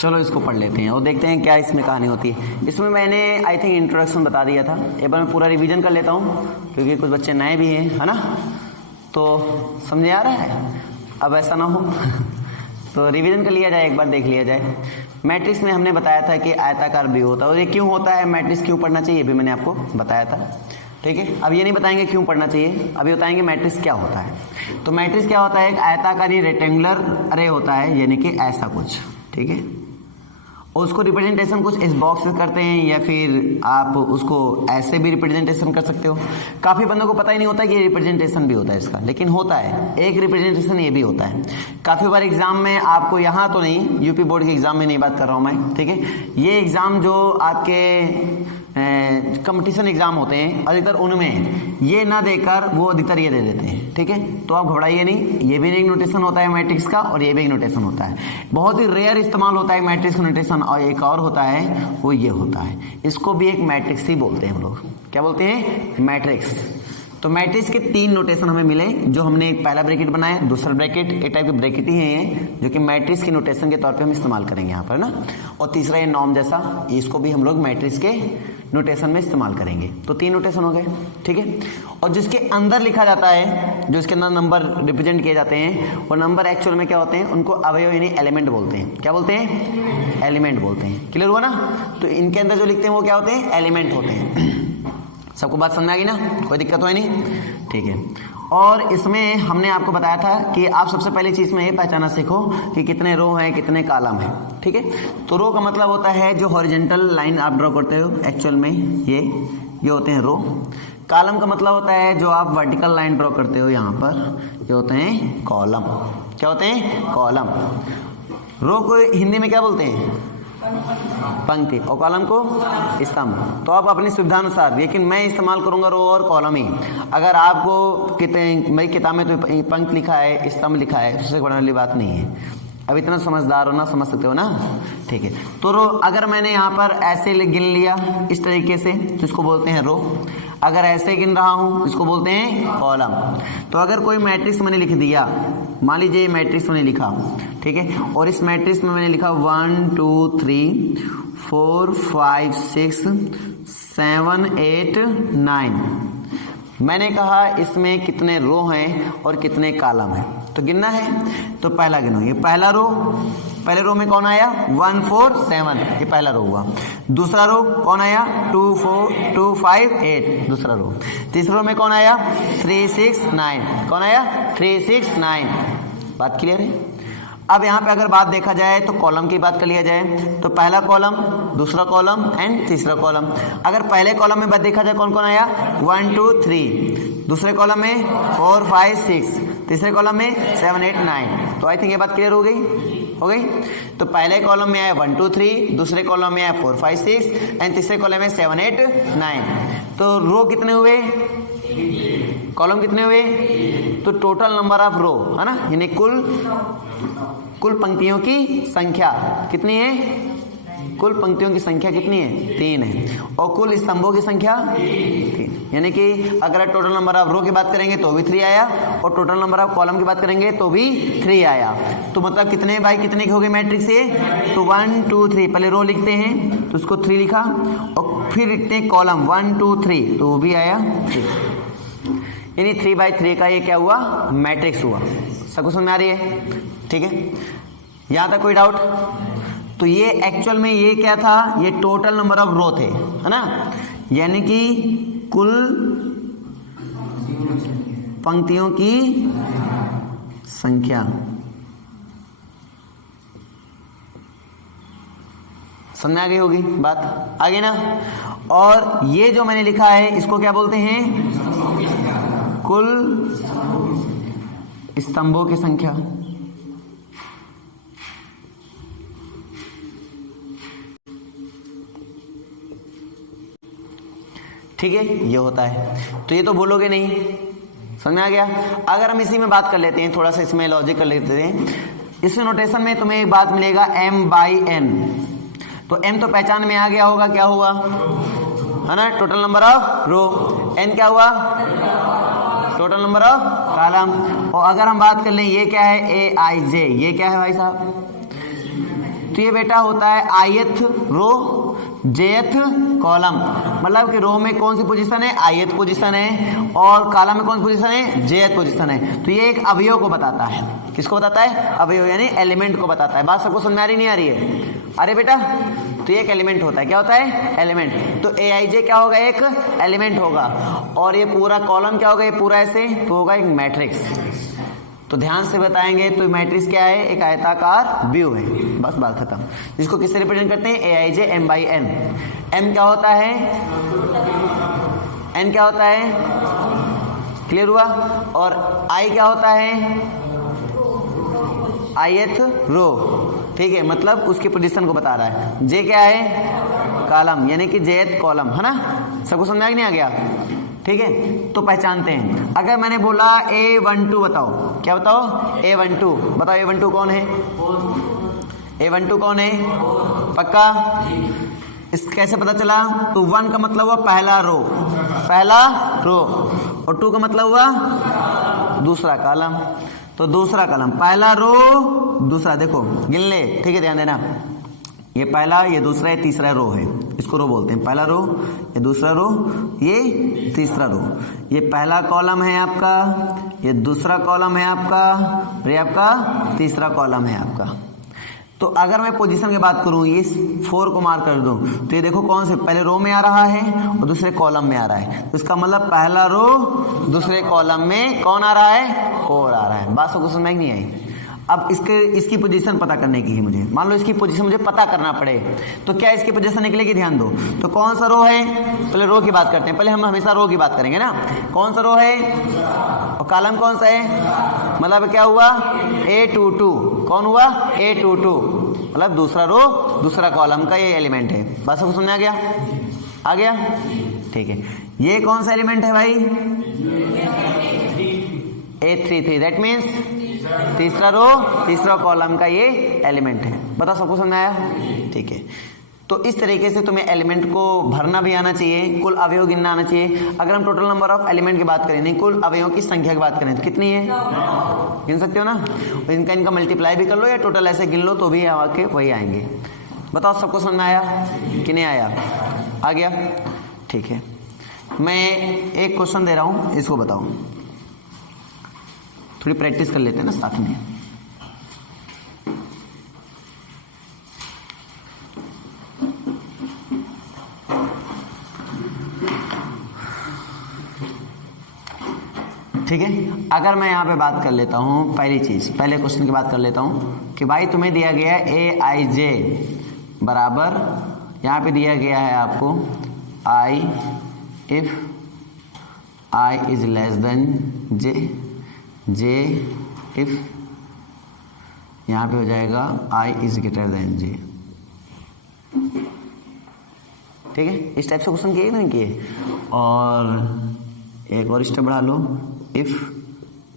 चलो इसको पढ़ लेते हैं और देखते हैं क्या इसमें कहानी होती है। इसमें मैंने आई थिंक इंट्रोडक्शन बता दिया था, एक बार मैं पूरा रिवीजन कर लेता हूँ क्योंकि कुछ बच्चे नए भी हैं, है ना, तो समझ आ रहा है, अब ऐसा ना हो तो रिवीजन कर लिया जाए, एक बार देख लिया जाए। मैट्रिक्स में हमने बताया था कि आयताकार व्यू होता है और ये क्यों होता है, मैट्रिक्स क्यों पढ़ना चाहिए, ये भी मैंने आपको बताया था। ठीक है, अब ये नहीं बताएंगे क्यों पढ़ना चाहिए, अभी बताएंगे मैट्रिक्स क्या होता है। तो मैट्रिक्स क्या होता है, एक आयताकारी रेक्टेंगुलर अरे होता है, यानी कि ऐसा कुछ, ठीक है, और उसको रिप्रेजेंटेशन कुछ इस बॉक्स से करते हैं या फिर आप उसको ऐसे भी रिप्रेजेंटेशन कर सकते हो। काफ़ी बंदों को पता ही नहीं होता कि ये रिप्रेजेंटेशन भी होता है इसका, लेकिन होता है, एक रिप्रेजेंटेशन ये भी होता है। काफ़ी बार एग्जाम में आपको, यहाँ तो नहीं, यूपी बोर्ड के एग्जाम में नहीं बात कर रहा हूँ मैं, ठीक है, ये एग्जाम जो आपके कंपटीशन एग्जाम होते हैं अधिकतर उनमें ये ना देकर वो अधिकतर ये दे देते हैं। ठीक है, तो आप घबराइए नहीं, ये भी एक नोटेशन होता है मैट्रिक्स का और ये भी एक नोटेशन होता है, बहुत ही रेयर इस्तेमाल होता है मैट्रिक्स का नोटेशन। और एक और होता है वो ये होता है, इसको भी एक मैट्रिक्स ही बोलते हैं हम लोग, क्या बोलते हैं, मैट्रिक्स। तो मैट्रिक्स के 3 नोटेशन हमें मिले, जो हमने एक पहला ब्रैकेट बनाया, दूसरा ब्रैकेट, एक टाइप के ब्रैकेट ही है ये, जो कि मैट्रिक्स के नोटेशन के तौर पे हम इस्तेमाल करेंगे यहाँ पर ना, और तीसरा ये नॉर्म जैसा, इसको भी हम लोग मैट्रिक्स के नोटेशन में इस्तेमाल करेंगे। तो 3 नोटेशन हो गए, ठीक है। और जिसके अंदर लिखा जाता है, जो इसके अंदर नंबर रिप्रेजेंट किए जाते हैं, वो नंबर एक्चुअल में क्या होते हैं, उनको अवयव यानी एलिमेंट बोलते हैं। क्या बोलते हैं, एलिमेंट बोलते हैं। क्लियर हुआ ना, तो इनके अंदर जो लिखते हैं वो क्या होते हैं, एलिमेंट होते हैं। सबको बात समझ आ गई ना, कोई दिक्कत तो है नहीं, ठीक है। और इसमें हमने आपको बताया था कि आप सबसे पहली चीज में ये पहचाना सीखो कि कितने रो हैं, कितने कॉलम हैं, ठीक है। तो रो का मतलब होता है जो हॉरिजॉन्टल लाइन आप ड्रॉ करते हो, एक्चुअल में ये होते हैं रो। कॉलम का मतलब होता है जो आप वर्टिकल लाइन ड्रॉ करते हो यहाँ पर, ये होते हैं कॉलम। क्या होते हैं, कॉलम। रो को हिंदी में क्या बोलते हैं, पंक्ति, और कॉलम को स्तंभ। तो आप अपनी सुविधानुसार, लेकिन मैं इस्तेमाल करूंगा रो और कॉलम ही। अगर आपको मेरी किताब में तो पंक्ति लिखा है, स्तंभ लिखा है, उससे बढ़ने वाली बात नहीं है। अब इतना समझदार हो ना, समझ सकते हो ना, ठीक है। तो रो अगर मैंने यहाँ पर ऐसे गिन लिया इस तरीके से, जिसको बोलते हैं रो। अगर ऐसे गिन रहा हूं, इसको बोलते हैं कॉलम। तो अगर कोई मैट्रिक्स मैंने लिख दिया, मान लीजिए मैट्रिक्स मैंने लिखा, ठीक है, और इस मैट्रिक्स में मैंने लिखा 1 2 3 4 5 6 7 8 9। मैंने कहा इसमें कितने रो हैं और कितने कॉलम हैं, तो गिनना है। तो पहला गिनो, ये पहला रो, पहले रो में कौन आया, 1 4 7, ये पहला रो हुआ। दूसरा रो कौन आया, 2 4 2 5 8, दूसरा रो। तीसरा रो में कौन आया, 3 6 9, कौन आया, 3 6 9। बात क्लियर है। अब यहाँ पे अगर बात देखा जाए तो कॉलम की बात कर लिया जाए, तो पहला कॉलम, दूसरा कॉलम एंड तीसरा कॉलम। अगर पहले कॉलम में बात देखा जाए कौन कौन आया, 1 2 3, दूसरे कॉलम में 4 5 6, तीसरे कॉलम में 7 8 9। तो आई थिंक ये बात क्लियर हो गई। तो पहले कॉलम में आया 1 2 3, दूसरे कॉलम में आया 4 5 6 एंड तीसरे कॉलम में 7 8 9। तो रो कितने हुए, कॉलम कितने हुए, तो टोटल नंबर ऑफ रो है ना, यानी कुल पंक्तियों की संख्या कितनी है, कुल पंक्तियों की संख्या कितनी है, 3 है। और कुल स्तंभों की संख्या 3, यानी कि अगर टोटल नंबर ऑफ रो की बात करेंगे तो भी 3 आया, और टोटल नंबर ऑफ कॉलम की बात करेंगे तो भी 3 आया। तो मतलब कितने बाई कितने की हो गई मैट्रिक्स ये, तो 1 2 3, पहले रो लिखते हैं तो उसको 3 लिखा, और फिर लिखते हैं कॉलम 1 2 3, तो वो भी आया 3, यानी 3/3 का ये क्या हुआ, मैट्रिक्स हुआ। सबको समझ में आ रही है, ठीक है। यहां तक कोई डाउट। तो ये एक्चुअल में ये क्या था, ये टोटल नंबर ऑफ रो थे, है ना, यानी कि कुल पंक्तियों की संख्या। समझ आ गई होगी बात, आगे ना। और ये जो मैंने लिखा है इसको क्या बोलते हैं, कुल स्तंभों की संख्या। ठीक है, ये होता है। तो ये तो बोलोगे नहीं, समझ में आ गया। अगर हम इसी में बात कर लेते हैं, थोड़ा सा इसमें लॉजिक कर लेते हैं। इस नोटेशन में तुम्हें एक बात मिलेगा m/n। तो m तो पहचान में आ गया होगा, क्या हुआ, है ना, total number of row. n क्या हुआ, टोटल नंबर ऑफ कॉलम। और अगर हम बात कर लें ये क्या है, aij, ये क्या है भाई साहब, तो ये बेटा होता है ith रो jth कॉलम, मतलब कि रो में कौन सी पोजीशन है, ith पोजीशन है, और कॉलम में कौन सी पोजीशन है, jth पोजीशन है। तो ये एक अवयव को बताता है, किसको बताता है, अवयव यानी एलिमेंट को बताता है। बात सबको समझ में आ रही नहीं आ रही है? अरे बेटा तो ये एक एलिमेंट होता है, क्या होता है, एलिमेंट। तो aij क्या होगा, एक एलिमेंट होगा, और ये पूरा कॉलम क्या होगा, ये पूरा ऐसे तो होगा एक मैट्रिक्स। तो ध्यान से बताएंगे तो मैट्रिक्स क्या है, एक आयताकार व्यू है, बस बात खत्म। जिसको किससे रिप्रेजेंट करते हैं, aij m/n। m क्या होता है, n क्या होता है, क्लियर हुआ, और i क्या होता है, ith रो, ठीक है, मतलब उसकी पोजीशन को बता रहा है। j क्या है, कॉलम, यानी कि jth कॉलम, है ना, सबको समझ में नहीं आ गया? ठीक है, तो पहचानते हैं। अगर मैंने बोला A12 बताओ, क्या बताओ, A12 बताओ, A12 कौन है, A12 कौन है, पक्का? इस कैसे पता चला? तो 1 का मतलब हुआ पहला रो, और 2 का मतलब हुआ दूसरा कॉलम। तो दूसरा कॉलम, पहला रो दूसरा, देखो गिन ले, ठीक है, ध्यान देना, ये पहला, ये दूसरा, ये तीसरा रो है, इसको रो बोलते हैं, पहला रो, ये दूसरा रो, ये तीसरा रो। ये पहला कॉलम है आपका, ये दूसरा कॉलम है आपका, और ये आपका तीसरा कॉलम है आपका। तो अगर मैं पोजीशन की बात करूं, ये 4 को मार्क कर दूं, तो ये देखो कौन से, पहले रो में आ रहा है और दूसरे कॉलम में आ रहा है। तो इसका मतलब पहला रो दूसरे कॉलम में कौन आ रहा है, 4 आ रहा है। बात सबको समझ में नहीं आई? अब इसकी पोजीशन पता करने की है मुझे, मान लो इसकी पोजीशन मुझे पता करना पड़े, तो क्या इसकी पोजीशन निकलेगी, ध्यान दो। तो कौन सा रो है, पहले रो की बात करते हैं, पहले हम हमेशा रो की बात करेंगे ना। कौन सा रो है, और कॉलम कौन सा है, मतलब क्या हुआ, A22, कौन हुआ, A22, मतलब दूसरा रो दूसरा कॉलम का ये एलिमेंट है। बस सबको समझ आ गया? ठीक है, ये कौन सा एलिमेंट है भाई, A33, दैट मीन्स तीसरा रो तीसरा कॉलम का ये एलिमेंट है। बता, सबको समझ आया? ठीक है, तो इस तरीके से तुम्हें एलिमेंट को भरना भी आना चाहिए, कुल अवयव गिनना आना चाहिए। अगर हम टोटल नंबर ऑफ एलिमेंट की बात करें, नहीं कुल अवयवों की संख्या की बात करें, तो कितनी है, गिन सकते हो ना, इनका मल्टीप्लाई भी कर लो या टोटल ऐसे गिन लो तो भी आके वही आएंगे। बताओ, सबको समझ आया कि नहीं आया? आ गया? ठीक है, मैं एक क्वेश्चन दे रहा हूं, इसको बताओ, थोड़ी प्रैक्टिस कर लेते हैं ना साथ में। ठीक है, अगर मैं यहाँ पे बात कर लेता हूँ, पहली चीज, पहले क्वेश्चन की बात कर लेता हूँ कि भाई तुम्हें दिया गया है aij बराबर, यहाँ पे दिया गया है आपको i if i is less than j if यहाँ पे हो जाएगा i is greater than j। ठीक है, इस टाइप से क्वेश्चन किए नहीं किए? और एक और स्टेप बढ़ा लो, if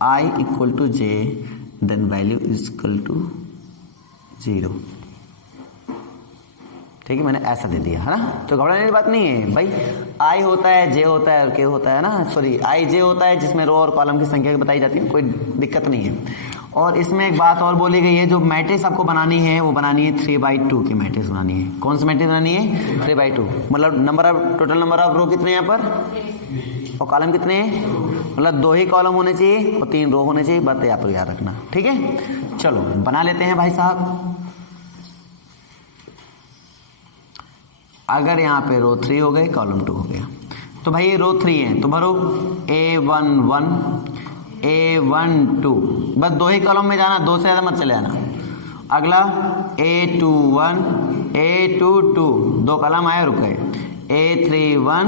i equal to j then value is equal to 0। ठीक है, मैंने ऐसा दे दिया है ना, तो घबराने की बात नहीं है भाई। आई होता है, जे होता है और के होता है ना, सॉरी आई जे होता है जिसमें रो और कॉलम की संख्या बताई जाती है, कोई दिक्कत नहीं है। और इसमें एक बात और बोली गई है, जो मैट्रिक्स आपको बनानी है वो बनानी है 3/2 की मैट्रिक्स बनानी है। कौन सी मैट्रिक्स बनानी है? 3/2, मतलब number of total number of row कितने यहाँ पर, और कॉलम कितने हैं, मतलब 2 ही कॉलम होने चाहिए और 3 रो होने चाहिए, बात यहाँ पर याद रखना। ठीक है, चलो बना लेते हैं भाई साहब। अगर यहाँ पे रो 3 हो गए, कॉलम 2 हो गया, तो भाई ये रो 3 है तो भरो A11 A12, बस 2 ही कॉलम में जाना, 2 से ज्यादा मत चले जाना। अगला A21 A22, 2 कॉलम आए रुक गए, A31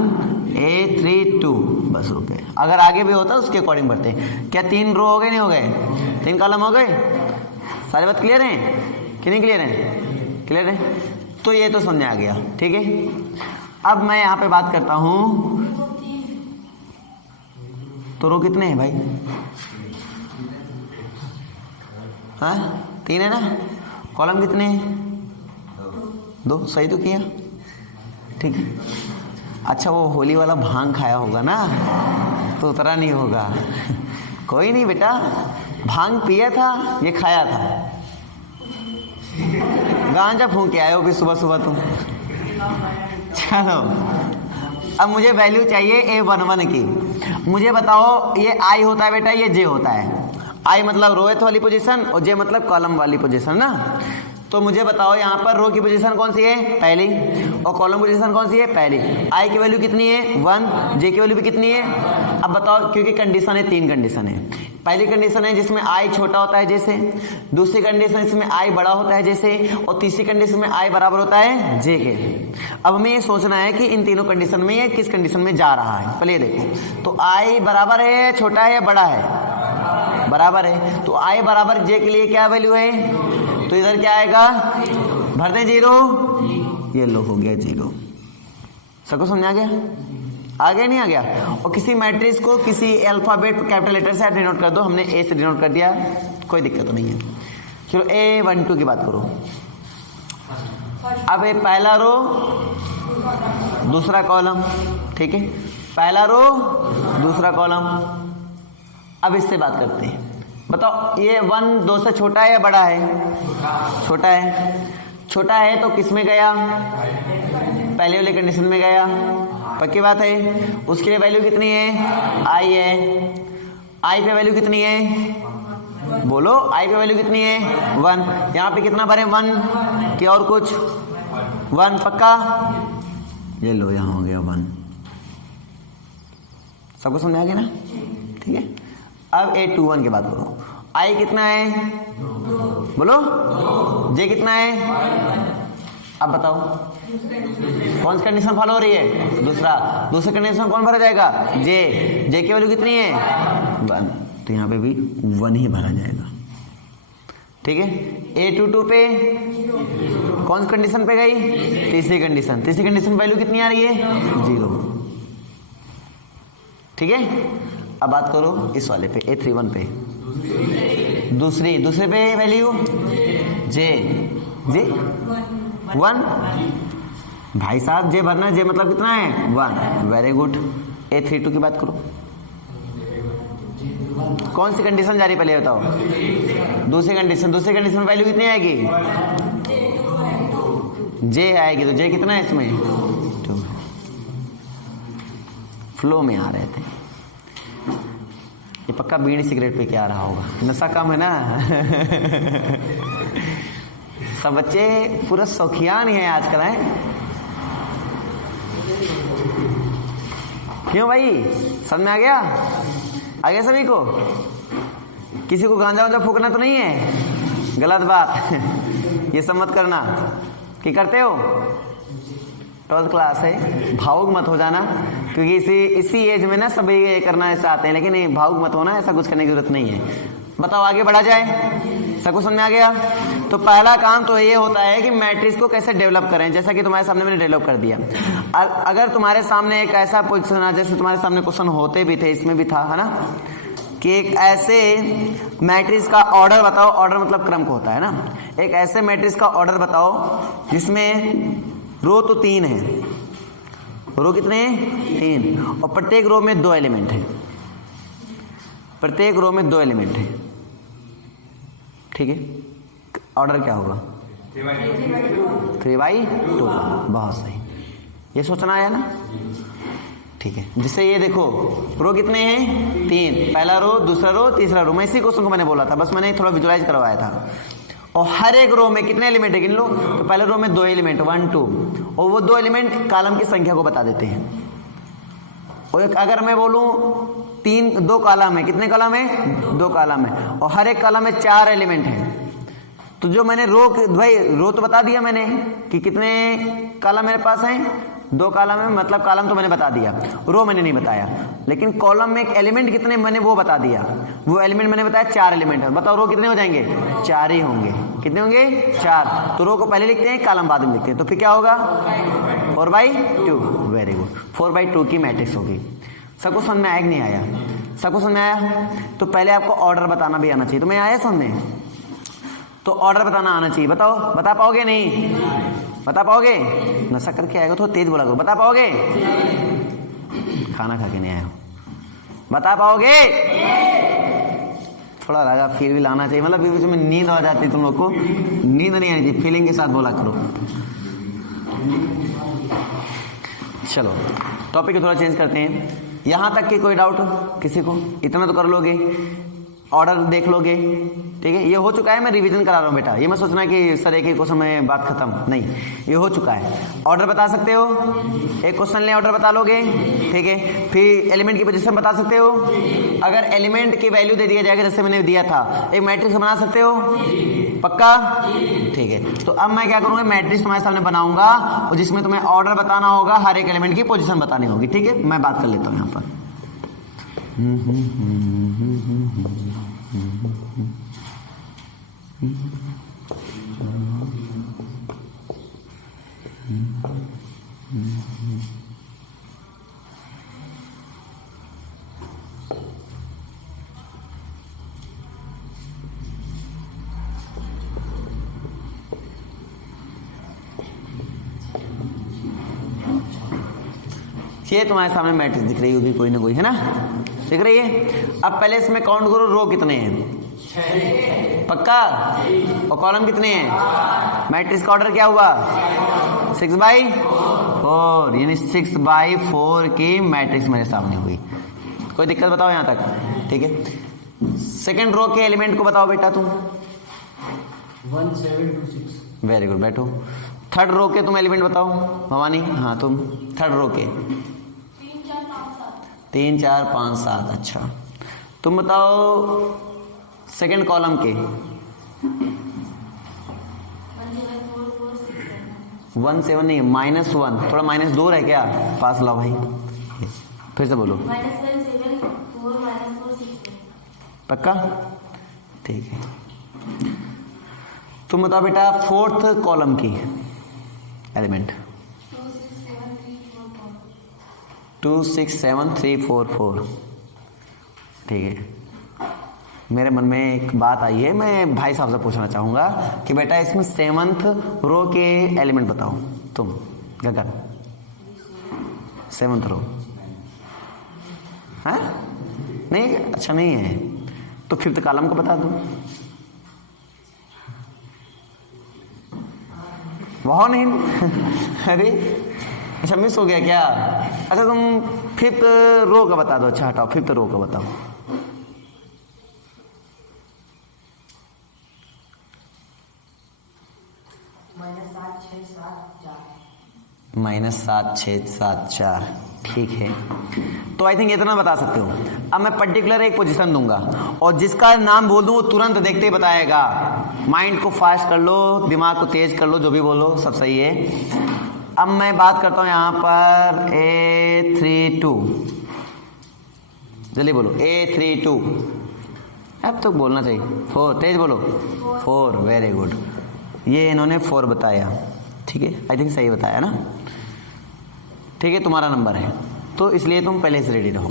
A32, बस रुक गए। अगर आगे भी होता उसके अकॉर्डिंग बढ़ते। क्या 3 रो हो गए, नहीं हो गए, 3 कॉलम हो गए? सारी बात क्लियर है कि नहीं क्लियर है? क्लियर है, तो ये तो समझ आ गया। ठीक है, अब मैं यहाँ पे बात करता हूं, तो रो कितने हैं भाई, हाँ 3 है ना, कॉलम कितने हैं, 2, सही तो किया। ठीक है, अच्छा वो होली वाला भांग खाया होगा ना, तो उतरा नहीं होगा। कोई नहीं बेटा, भांग पिया था, ये खाया था, गांजा फूंक के आए हो भी सुबह सुबह तुम। चलो अब मुझे वैल्यू चाहिए A11 की। मुझे बताओ ये I होता है बेटा, ये J होता है। I मतलब रोएथ वाली पोजीशन और J मतलब कॉलम वाली पोजीशन ना। तो मुझे बताओ यहाँ पर रो की पोजीशन कौन सी है, पहली, और कॉलम पोजीशन कौन सी है, पहली। I की वैल्यू कितनी है 1, J की वैल्यू भी कितनी है। अब बताओ, क्योंकि कंडीशन है, 3 कंडीशन है। पहली कंडीशन है जिसमें I छोटा होता है जैसे, दूसरी कंडीशन इसमें I बड़ा होता है जैसे, और तीसरी कंडीशन में I बराबर होता है J के। अब हमें ये सोचना है कि इन तीनों कंडीशन में ये किस कंडीशन में जा रहा है। पहले देखो तो I बराबर है, छोटा है या बड़ा है, बराबर है। तो I बराबर J के लिए क्या वैल्यू है, तो इधर क्या आएगा, भर दें 0, ये लो हो गया 0। सबको समझ आ गया, आ गया नहीं आ गया। और किसी मैट्रिक्स को किसी अल्फाबेट कैपिटल लेटर से डिनोट कर दो, हमने A से डिनोट कर दिया, कोई दिक्कत तो नहीं है। चलो A12 की बात करो। अब ये पहला रो दूसरा कॉलम, ठीक है, पहला रो दूसरा कॉलम। अब इससे बात करते हैं, बताओ ये 1 2 से छोटा है या बड़ा है, छोटा है। छोटा है तो किस में गया, पहले वाले कंडीशन में गया, पक्की बात है। उसके लिए वैल्यू कितनी है, I है। I पे वैल्यू कितनी है, बोलो I पे वैल्यू कितनी है 1। यहाँ पे कितना भरे 1 कि और कुछ 1, पक्का, ये लो यहाँ हो गया 1। सबको समझ आ गया ना, ठीक है। अब A21 की बात करो। I कितना है, बोलो, J कितना है। अब बताओ कौन सी कंडीशन फॉलो हो रही है, दूसरा कंडीशन कौन भरा जाएगा, J की वैल्यू कितनी है 1, तो यहाँ पे भी 1 ही भरा जाएगा, ठीक है। A22 पे कौन सी कंडीशन पे गई, तीसरी कंडीशन वैल्यू कितनी आ रही है 0, ठीक है। अब बात करो इस वाले पे A31 पे, दूसरे पे वैल्यू J 1, भाई साहब J भरना, J मतलब कितना है 1, वेरी गुड। A32 की बात करो, कौन सी कंडीशन जा रही पहले बताओ, दूसरी कंडीशन वैल्यू कितनी आएगी, J आएगी, तो J कितना है इसमें 2। फ्लो में आ रहे थे, ये पक्का बीड़ी सिगरेट पे क्या आ रहा होगा, नशा कम है ना। सब बच्चे पूरा शौकियान है आजकल, है क्यों भाई, समझ में आ गया सभी को। किसी को गांजा वांजा फूकना तो नहीं है, गलत बात। ये सब मत करना कि करते हो, 12th क्लास है, भावुक मत हो जाना, क्योंकि इसी एज में ना सभी ये करना ऐसा आते हैं, लेकिन नहीं, भावुक मत होना, ऐसा कुछ करने की जरूरत नहीं है। बताओ आगे बढ़ा जाए, सबको समझ में आ गया। तो पहला काम तो ये होता है कि मैट्रिक्स को कैसे डेवलप करें, जैसा कि तुम्हारे सामने मैंने डेवलप कर दिया। अगर तुम्हारे सामने एक ऐसा पोजीशन है, जैसे तुम्हारे सामने क्वेश्चन होते भी थे, इसमें भी था, है ना, कि एक ऐसे मैट्रिक्स का ऑर्डर बताओ, ऑर्डर मतलब क्रम को होता है ना, एक ऐसे मैट्रिक्स का ऑर्डर बताओ जिसमें रो तो 3 है, रो कितने हैं 3, और प्रत्येक रो में 2 एलिमेंट है, प्रत्येक रो में 2 एलिमेंट है, ठीक है। ऑर्डर क्या होगा 3/2, बहुत सही, ये सोचना आया ना, ठीक है। जिससे ये देखो रो कितने हैं 3, पहला रो, दूसरा रो, तीसरा रो, मैं इसी क्वेश्चन को मैंने बोला था, बस मैंने थोड़ा विजुलाइज करवाया था। और हर एक रो में कितने एलिमेंट है गिन लो, तो पहले रो में 2 एलिमेंट 1 2, और वो 2 एलिमेंट कॉलम की संख्या को बता देते हैं। और अगर मैं बोलूं 2 कॉलम है, कितने कॉलम है 2 कॉलम है, और हर एक कॉलम में 4 एलिमेंट है, तो जो मैंने भाई रो तो बता दिया मैंने कि कितने कॉलम मेरे पास हैं, 2 कॉलम है, मतलब कॉलम तो मैंने बता दिया, रो मैंने नहीं बताया, लेकिन कॉलम में एक एलिमेंट कितने मैंने वो बता दिया, वो एलिमेंट मैंने बताया 4 एलिमेंट है। बताओ रो कितने हो जाएंगे, 4 ही होंगे, कितने होंगे 4, तो रो को पहले लिखते हैं, कॉलम बाद में लिखते हैं, तो फिर क्या होगा 4/2, वेरी गुड, 4/2 की मैट्रिक्स होगी। सबको समझ में आया कि नहीं आया, सबको समझ में आया। तो पहले आपको ऑर्डर बताना भी आना चाहिए, तो मैं आया समझ में, तो ऑर्डर बताना आना चाहिए। बताओ बता पाओगे, नहीं बता पाओगे, नशा करके आएगा तो तेज बोला करो, बता पाओगे, खाना खा के नहीं आया हो, बता पाओगे थोड़ा लगा, फिर भी लाना चाहिए, मतलब बीच में नींद आ जाती है तुम लोग को, नींद नहीं आनी चाहिए, फीलिंग के साथ बोला करो। चलो टॉपिक को थोड़ा चेंज करते हैं। यहाँ तक कि कोई डाउट किसी को? इतना तो कर लोगे, ऑर्डर देख लोगे, ठीक है। ये हो चुका है, मैं रिवीजन करा रहा हूँ बेटा, ये मत सोचना कि सर एक ही क्वेश्चन में बात खत्म, नहीं, ये हो चुका है। ऑर्डर बता सकते हो, एक क्वेश्चन ले ऑर्डर बता लोगे, ठीक है। फिर एलिमेंट की पोजीशन बता सकते हो, अगर एलिमेंट की वैल्यू दे दिया जाएगा जैसे मैंने दिया था, एक मैट्रिक्स बना सकते हो, पक्का, ठीक है। तो अब मैं क्या करूँगा, मैट्रिक्स तुम्हारे सामने बनाऊंगा और जिसमें तुम्हें ऑर्डर बताना होगा, हर एक एलिमेंट की पोजीशन बतानी होगी, ठीक है। मैं बात कर लेता हूँ यहाँ पर। ये तुम्हारे सामने मैट्रिक्स दिख रही होगी कोई ना कोई, है ना, दिख रही है। अब पहले इसमें काउंट करो, रो कितने हैं, पक्का, और कॉलम कितने हैं। मैट्रिक्स का ऑर्डर क्या हुआ, 6/4, यानी 6/4 की मैट्रिक्स मेरे सामने हुई। कोई दिक्कत बताओ यहाँ तक, ठीक है। सेकेंड रो के एलिमेंट को बताओ बेटा तुम। 1726। वेरी गुड, बैठो। थर्ड रो के तुम एलिमेंट बताओ भवानी, हाँ तुम थर्ड रो के। 3 4 5 7, अच्छा। तुम बताओ सेकंड कॉलम के। 1 7 नहीं, -1, थोड़ा -2 है क्या, पास लाओ भाई, फिर से बोलो। पक्का, ठीक है। तुम बताओ बेटा फोर्थ कॉलम की एलिमेंट। 2 6 7 3 4 4, ठीक है। मेरे मन में एक बात आई है, मैं भाई साहब से पूछना चाहूंगा कि बेटा इसमें 7th रो के एलिमेंट बताओ तुम, गगन। 7th रो है नहीं, अच्छा नहीं है तो 5th कॉलम को बता दो। वहाँ नहीं अरे अच्छा मिस हो गया क्या, अच्छा तुम 5th रो का बता दो। अच्छा हटाओ, 5th रो का बताओ। -7 6 7 4, ठीक है। तो आई थिंक इतना बता सकते हो। अब मैं पर्टिकुलर एक पोजीशन दूंगा और जिसका नाम बोल दूं वो तुरंत देखते ही बताएगा। माइंड को फास्ट कर लो, दिमाग को तेज कर लो, जो भी बोलो सब सही है। अब मैं बात करता हूं यहां पर A32, जल्दी बोलो A32। अब तो बोलना चाहिए 4, तेज बोलो 4, वेरी गुड। ये इन्होंने 4 बताया, ठीक है, आई थिंक सही बताया ना, ठीक है। तुम्हारा नंबर है तो इसलिए तुम पहले से रेडी रहो।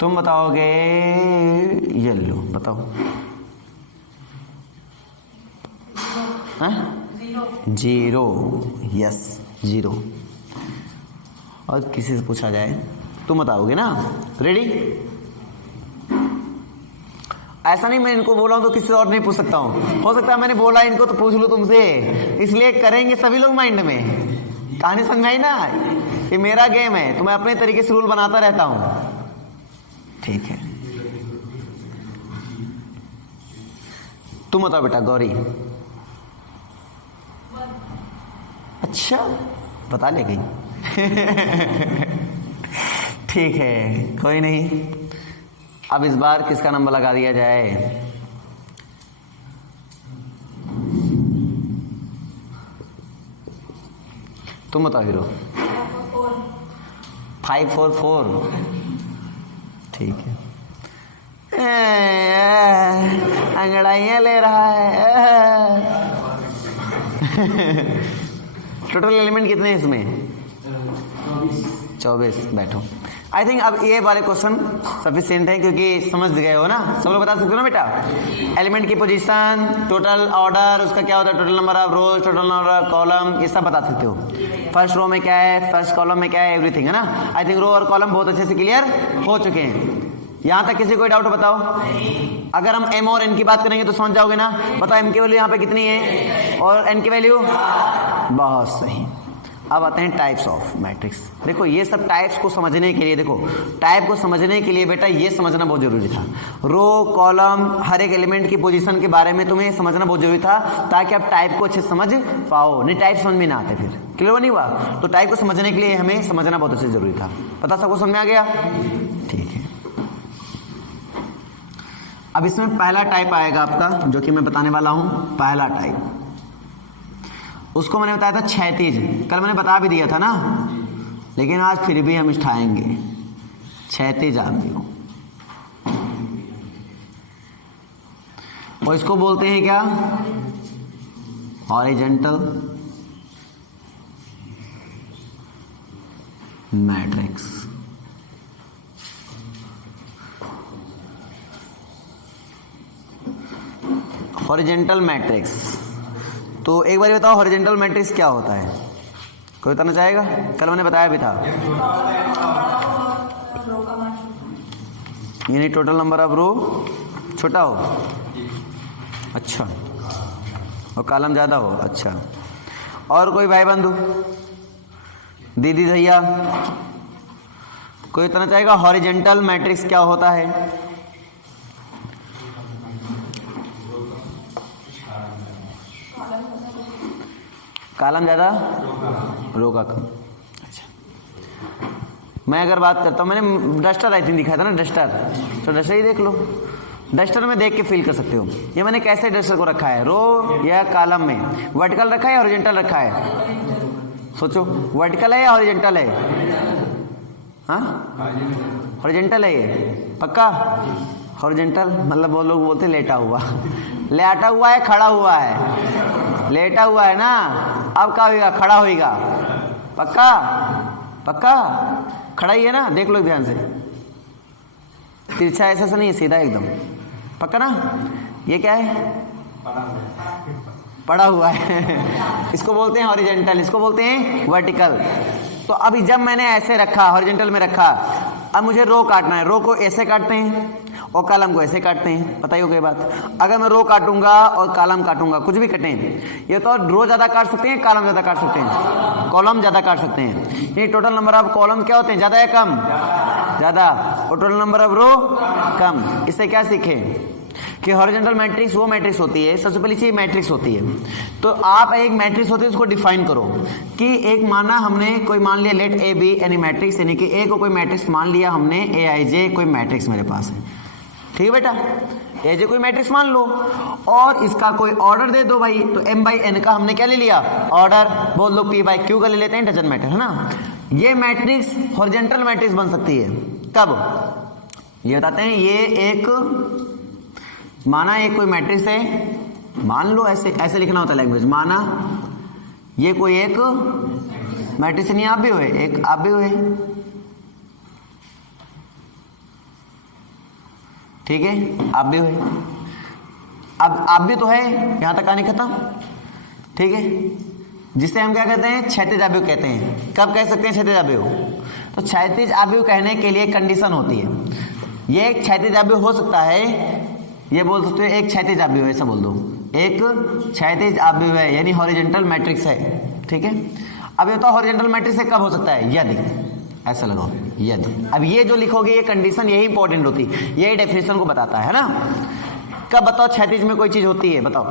तुम बताओगे येलो, बताओ। हाँ 0, यस 0। और किसी से पूछा जाए तुम बताओगे ना, रेडी। ऐसा नहीं मैं इनको बोला हूं तो किसी और नहीं पूछ सकता हूं, हो सकता है मैंने बोला इनको तो पूछ लूं तुमसे, इसलिए करेंगे सभी लोग माइंड में। कहानी समझाई ना, ये मेरा गेम है तो मैं अपने तरीके से रूल बनाता रहता हूं, ठीक है। तुम बताओ बेटा गौरी। अच्छा बता ले गई ठीक है कोई नहीं। अब इस बार किसका नंबर लगा दिया जाए। तुम बताओ हीरो। 5 4 4, ठीक है। अंगड़ाइयां ले रहा है टोटल एलिमेंट कितने हैं इसमें? 24। बैठो। आई थिंक अब ये वाले क्वेश्चन सफिशिएंट है क्योंकि समझ गए हो ना, सब लोग बता सकते हो ना बेटा। एलिमेंट की पोजीशन, टोटल ऑर्डर, उसका क्या होता है, total number of rose, total number of column, ये सब बता सकते हो। फर्स्ट रो में क्या है, फर्स्ट कॉलम में क्या है, एवरीथिंग, है ना। आई थिंक रो और कॉलम बहुत अच्छे से क्लियर हो चुके हैं। यहां तक किसी कोई डाउट बताओ? अगर हम m और n की बात करेंगे तो समझ जाओगे ना। बताओ m की वैल्यू यहां पे कितनी है और n की वैल्यू? बहुत सही। अब आते हैं टाइप्स ऑफ मैट्रिक्स। देखो ये सब टाइप्स को समझने के लिए, देखो टाइप को समझने के लिए बेटा ये समझना बहुत जरूरी था। रो कॉलम हर एक एलिमेंट की पोजीशन के बारे में तुम्हें समझना बहुत जरूरी था, ताकि आप टाइप को अच्छे से समझ पाओ। नहीं टाइप समझ में ना आते फिर, क्लियर नहीं हुआ? तो टाइप को समझने के लिए हमें समझना बहुत अच्छे जरूरी था। पता सबको समझ में आ गया? ठीक है। अब इसमें पहला टाइप आएगा आपका, जो कि मैं बताने वाला हूं। पहला टाइप उसको मैंने बताया था क्षैतिज, कल मैंने बता भी दिया था ना, लेकिन आज फिर भी हम उठाएंगे। क्षैतिज आव्यूह, और इसको बोलते हैं क्या? Horizontal matrix. हॉरिजॉन्टल मैट्रिक्स, तो एक बार बताओ हॉरिजॉन्टल मैट्रिक्स क्या होता है? कोई बताना चाहेगा? कल मैंने बताया भी था, यानी टोटल नंबर ऑफ रो छोटा हो, अच्छा, और कॉलम ज्यादा हो, अच्छा। और कोई भाई बंधु, दीदी भैया, कोई बताना चाहेगा हॉरिजॉन्टल मैट्रिक्स क्या होता है? कॉलम ज्यादा, रो का कम। अच्छा, मैं अगर बात करता हूँ, मैंने डस्टर आई थिंक दिखाया था ना, डस्टर, तो डस्टर ही देख लो। डस्टर में देख के फील कर सकते हो ये मैंने कैसे डस्टर को रखा है, रो या कॉलम में। वर्टिकल रखा है या हॉरिजॉन्टल रखा है? सोचो, वर्टिकल है या हॉरिजॉन्टल है? हाँ, हॉरिजॉन्टल है ये, पक्का? हॉरिजॉन्टल मतलब वो लोग बोलते लेटा हुआ। लेटा हुआ है, खड़ा हुआ है? लेटा हुआ है ना, अब क्या होगा? खड़ा होगा, पक्का? पक्का खड़ा ही है ना, देख लो ध्यान से। तिरछा ऐसा नहीं है, सीधा एकदम, पक्का ना? ये क्या है? पड़ा हुआ है। इसको बोलते हैं हॉरिजॉन्टल, इसको बोलते हैं वर्टिकल। तो अभी जब मैंने ऐसे रखा, हॉरिजॉन्टल में रखा, अब मुझे रो काटना है। रो को ऐसे काटते हैं और कॉलम को ऐसे काटते हैं, पता ही हो गई बात। अगर मैं रो काटूंगा और कॉलम काटूंगा, कुछ भी कटें, ये तो रो ज्यादा काट सकते हैं, कॉलम ज्यादा काट सकते हैं, कॉलम ज्यादा काट सकते हैं। ये टोटल नंबर ऑफ कॉलम क्या होते हैं? ज्यादा या कम? ज्यादा। और टोटल नंबर ऑफ रो कम। इससे क्या सीखे कि हॉरिजॉन्टल मैट्रिक्स वो मैट्रिक्स होती है, सबसे पहली चीज मैट्रिक्स होती है। तो आप एक मैट्रिक्स होती है उसको डिफाइन करो कि एक माना हमने कोई मान लिया let A B any matrix, यानी कि ए को कोई मैट्रिक्स मान लिया हमने, ए आई जे कोई मैट्रिक्स मेरे पास है, ठीक है बेटा? ए जे कोई मैट्रिक्स मान लो और इसका कोई ऑर्डर दे दो भाई। तो m बाई एन का हमने क्या ले लिया? ऑर्डर। बोल दो p बाई क्यू का ले लेते हैं, डजंट मैटर, है ना? ये मैट्रिक्स हॉरिजॉन्टल मैट्रिक्स बन सकती है। कब? ये बताते हैं। ये एक माना एक कोई मैट्रिक्स है, मान लो ऐसे ऐसे लिखना होता है लैंग्वेज। माना ये कोई एक मैट्रिक्स नहीं, आप भी हुए एक, आप भी हुए, ठीक है? आप भी हुए, अब आप भी तो है, यहां तक कहानी खत्म, ठीक है? जिसे हम क्या कहते हैं? क्षैतिज आव्यूह कहते हैं। कब कह सकते हैं क्षैतिज आव्यूह? तो क्षैतिज आव्यूह कहने के लिए कंडीशन होती है। ये एक क्षैतिज आव्यूह हो सकता है, ये बोल सकते हो एक क्षैतिज आव्यूह है, ऐसा बोल दो, एक क्षैतिज आव्यूह है, यानी हॉरिजॉन्टल मैट्रिक्स है, ठीक है? अब ये तो हॉरिजॉन्टल मैट्रिक्स कब हो सकता है? यदि, ऐसा लगाओ, यदि। अब ये जो लिखोगे ये कंडीशन यही इंपॉर्टेंट होती है, यही डेफिनेशन को बताता है ना? कब बताओ क्षैतिज में कोई चीज होती है? बताओ।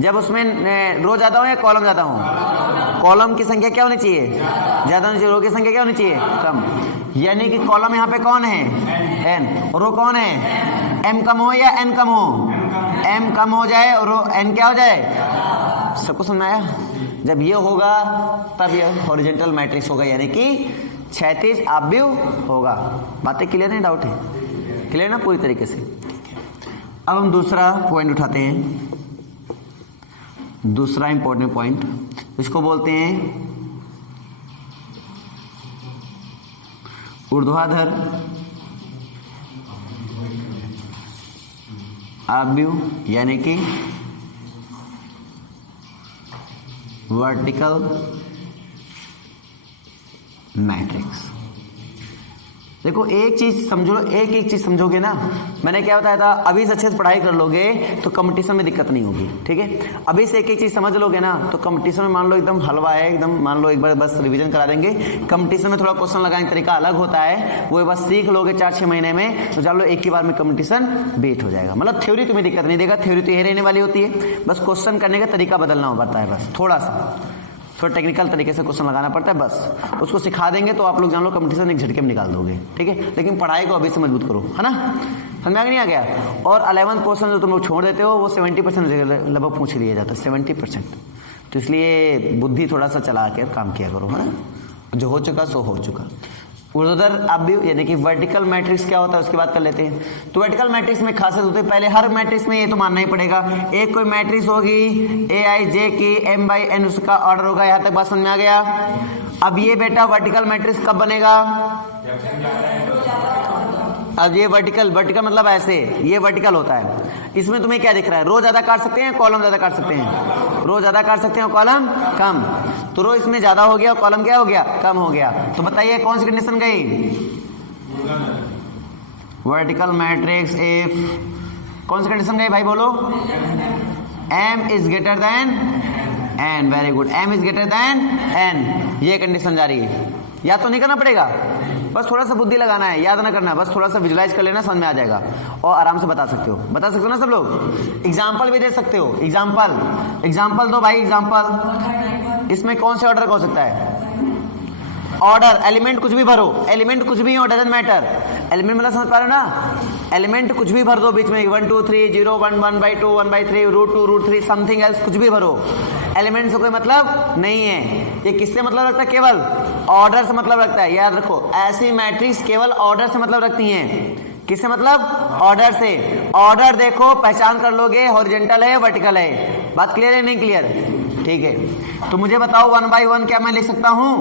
जब उसमें रो ज्यादा हो या कॉलम ज्यादा हो? कॉलम की संख्या क्या होनी चाहिए? ज्यादा होनी चाहिए। रो की संख्या क्या होनी चाहिए? कम। यानी कि कॉलम यहाँ पे कौन है? n। रो कौन है? m कम हो या n कम हो? m कम हो जाए और n क्या हो जाए? सबको समझ में आया? जब ये होगा तब ये हॉरिजॉन्टल मैट्रिक्स होगा, यानी कि क्षैतिज आव्यूह होगा। बातें क्लियर है? डाउट है? क्लियर ना पूरी तरीके से? अब हम दूसरा पॉइंट उठाते हैं, दूसरा इंपॉर्टेंट पॉइंट, इसको बोलते हैं ऊर्ध्वाधर आव्यूह, यानी कि वर्टिकल मैट्रिक्स। देखो एक चीज समझो, एक एक चीज समझोगे ना, मैंने क्या बताया था, अभी से अच्छे से पढ़ाई कर लोगे तो कंपटीशन में दिक्कत नहीं होगी, ठीक है। अभी से एक एक चीज समझ लोगे ना तो कंपटीशन में मान लो एकदम हलवा है, एकदम मान लो एक बार बस रिवीजन करा देंगे। कंपटीशन में थोड़ा क्वेश्चन लगाने का तरीका अलग होता है, वो बस सीख लोगे 4-6 महीने में, तो जान लो एक ही बार में कंपटीशन बेट हो जाएगा। मतलब थ्योरी तुम्हें दिक्कत नहीं देगा, थ्योरी तो यही रहने वाली होती है, बस क्वेश्चन करने का तरीका बदलना पड़ता है, बस थोड़ा टेक्निकल तरीके से क्वेश्चन लगाना पड़ता है, बस उसको सिखा देंगे तो आप लोग जान लो कंपटीशन एक झटके में निकाल दोगे, ठीक है। लेकिन पढ़ाई को अभी से मजबूत करो, है ना, समझ में नहीं आ गया। और 11th क्वेश्चन जो तुम लोग छोड़ देते हो वो 70% लगभग पूछ लिया जाता है, 70%। तो इसलिए बुद्धि थोड़ा सा चला के काम किया करो, है ना, जो हो चुका सो हो चुका। उधर आप भी, यानी कि वर्टिकल मैट्रिक्स क्या होता है उसकी बात कर लेते हैं। तो वर्टिकल मैट्रिक्स में खासियत होती है, पहले हर मैट्रिक्स में ये तो मानना ही पड़ेगा, एक कोई मैट्रिक्स होगी Aij की m/n उसका ऑर्डर होगा। यहां तक बात समझ में आ गया। अब ये बेटा वर्टिकल मैट्रिक्स कब बनेगा, अब ये वर्टिकल मतलब ऐसे, ये वर्टिकल होता है। इसमें तुम्हें क्या दिख रहा है, रो ज्यादा काट सकते हैं, कॉलम ज्यादा काट सकते हैं, रो ज्यादा काट सकते हैं और कॉलम कम। तो रो इसमें ज्यादा हो गया और कॉलम क्या हो गया, कम हो गया। तो बताइए कौन सी कंडीशन गई, वर्टिकल मैट्रिक्स इफ कौन सी कंडीशन गई भाई, बोलो, m is greater than n। Very good, m is greater than n, ये कंडीशन जा रही है। याद तो नहीं करना पड़ेगा, बस थोड़ा सा बुद्धि लगाना है, याद ना करना है, बस थोड़ा सा विजुलाइज कर लेना, समझ में आ जाएगा और आराम से बता सकते हो ना सब लोग। एग्जाम्पल भी दे सकते हो, एग्जाम्पल दो भाई, एग्जाम्पल। इसमें कौन से ऑर्डर का हो सकता है, ऑर्डर, एलिमेंट कुछ भी भरो, एलिमेंट कुछ भी हो, डजंट मैटर। एलिमेंट मतलब समझ पा रहे हो ना, एलिमेंट कुछ भी भर दो बीच में, 1 2 3 0 1 1/2 1/3 √2 √3 समथिंग एल्स, कुछ भी भरो। एलिमेंट से कोई मतलब नहीं है, ये किससे मतलब रखता है, केवल ऑर्डर से मतलब रखता है। याद रखो, ऐसी मैट्रिक्स केवल ऑर्डर से मतलब रखती हैं। किससे मतलब, ऑर्डर से। ऑर्डर देखो पहचान कर लोगे, हॉरिजॉन्टल है वर्टिकल है। बात क्लियर है, नहीं क्लियर, ठीक है। तो मुझे बताओ 1/1 क्या मैं लिख सकता हूं,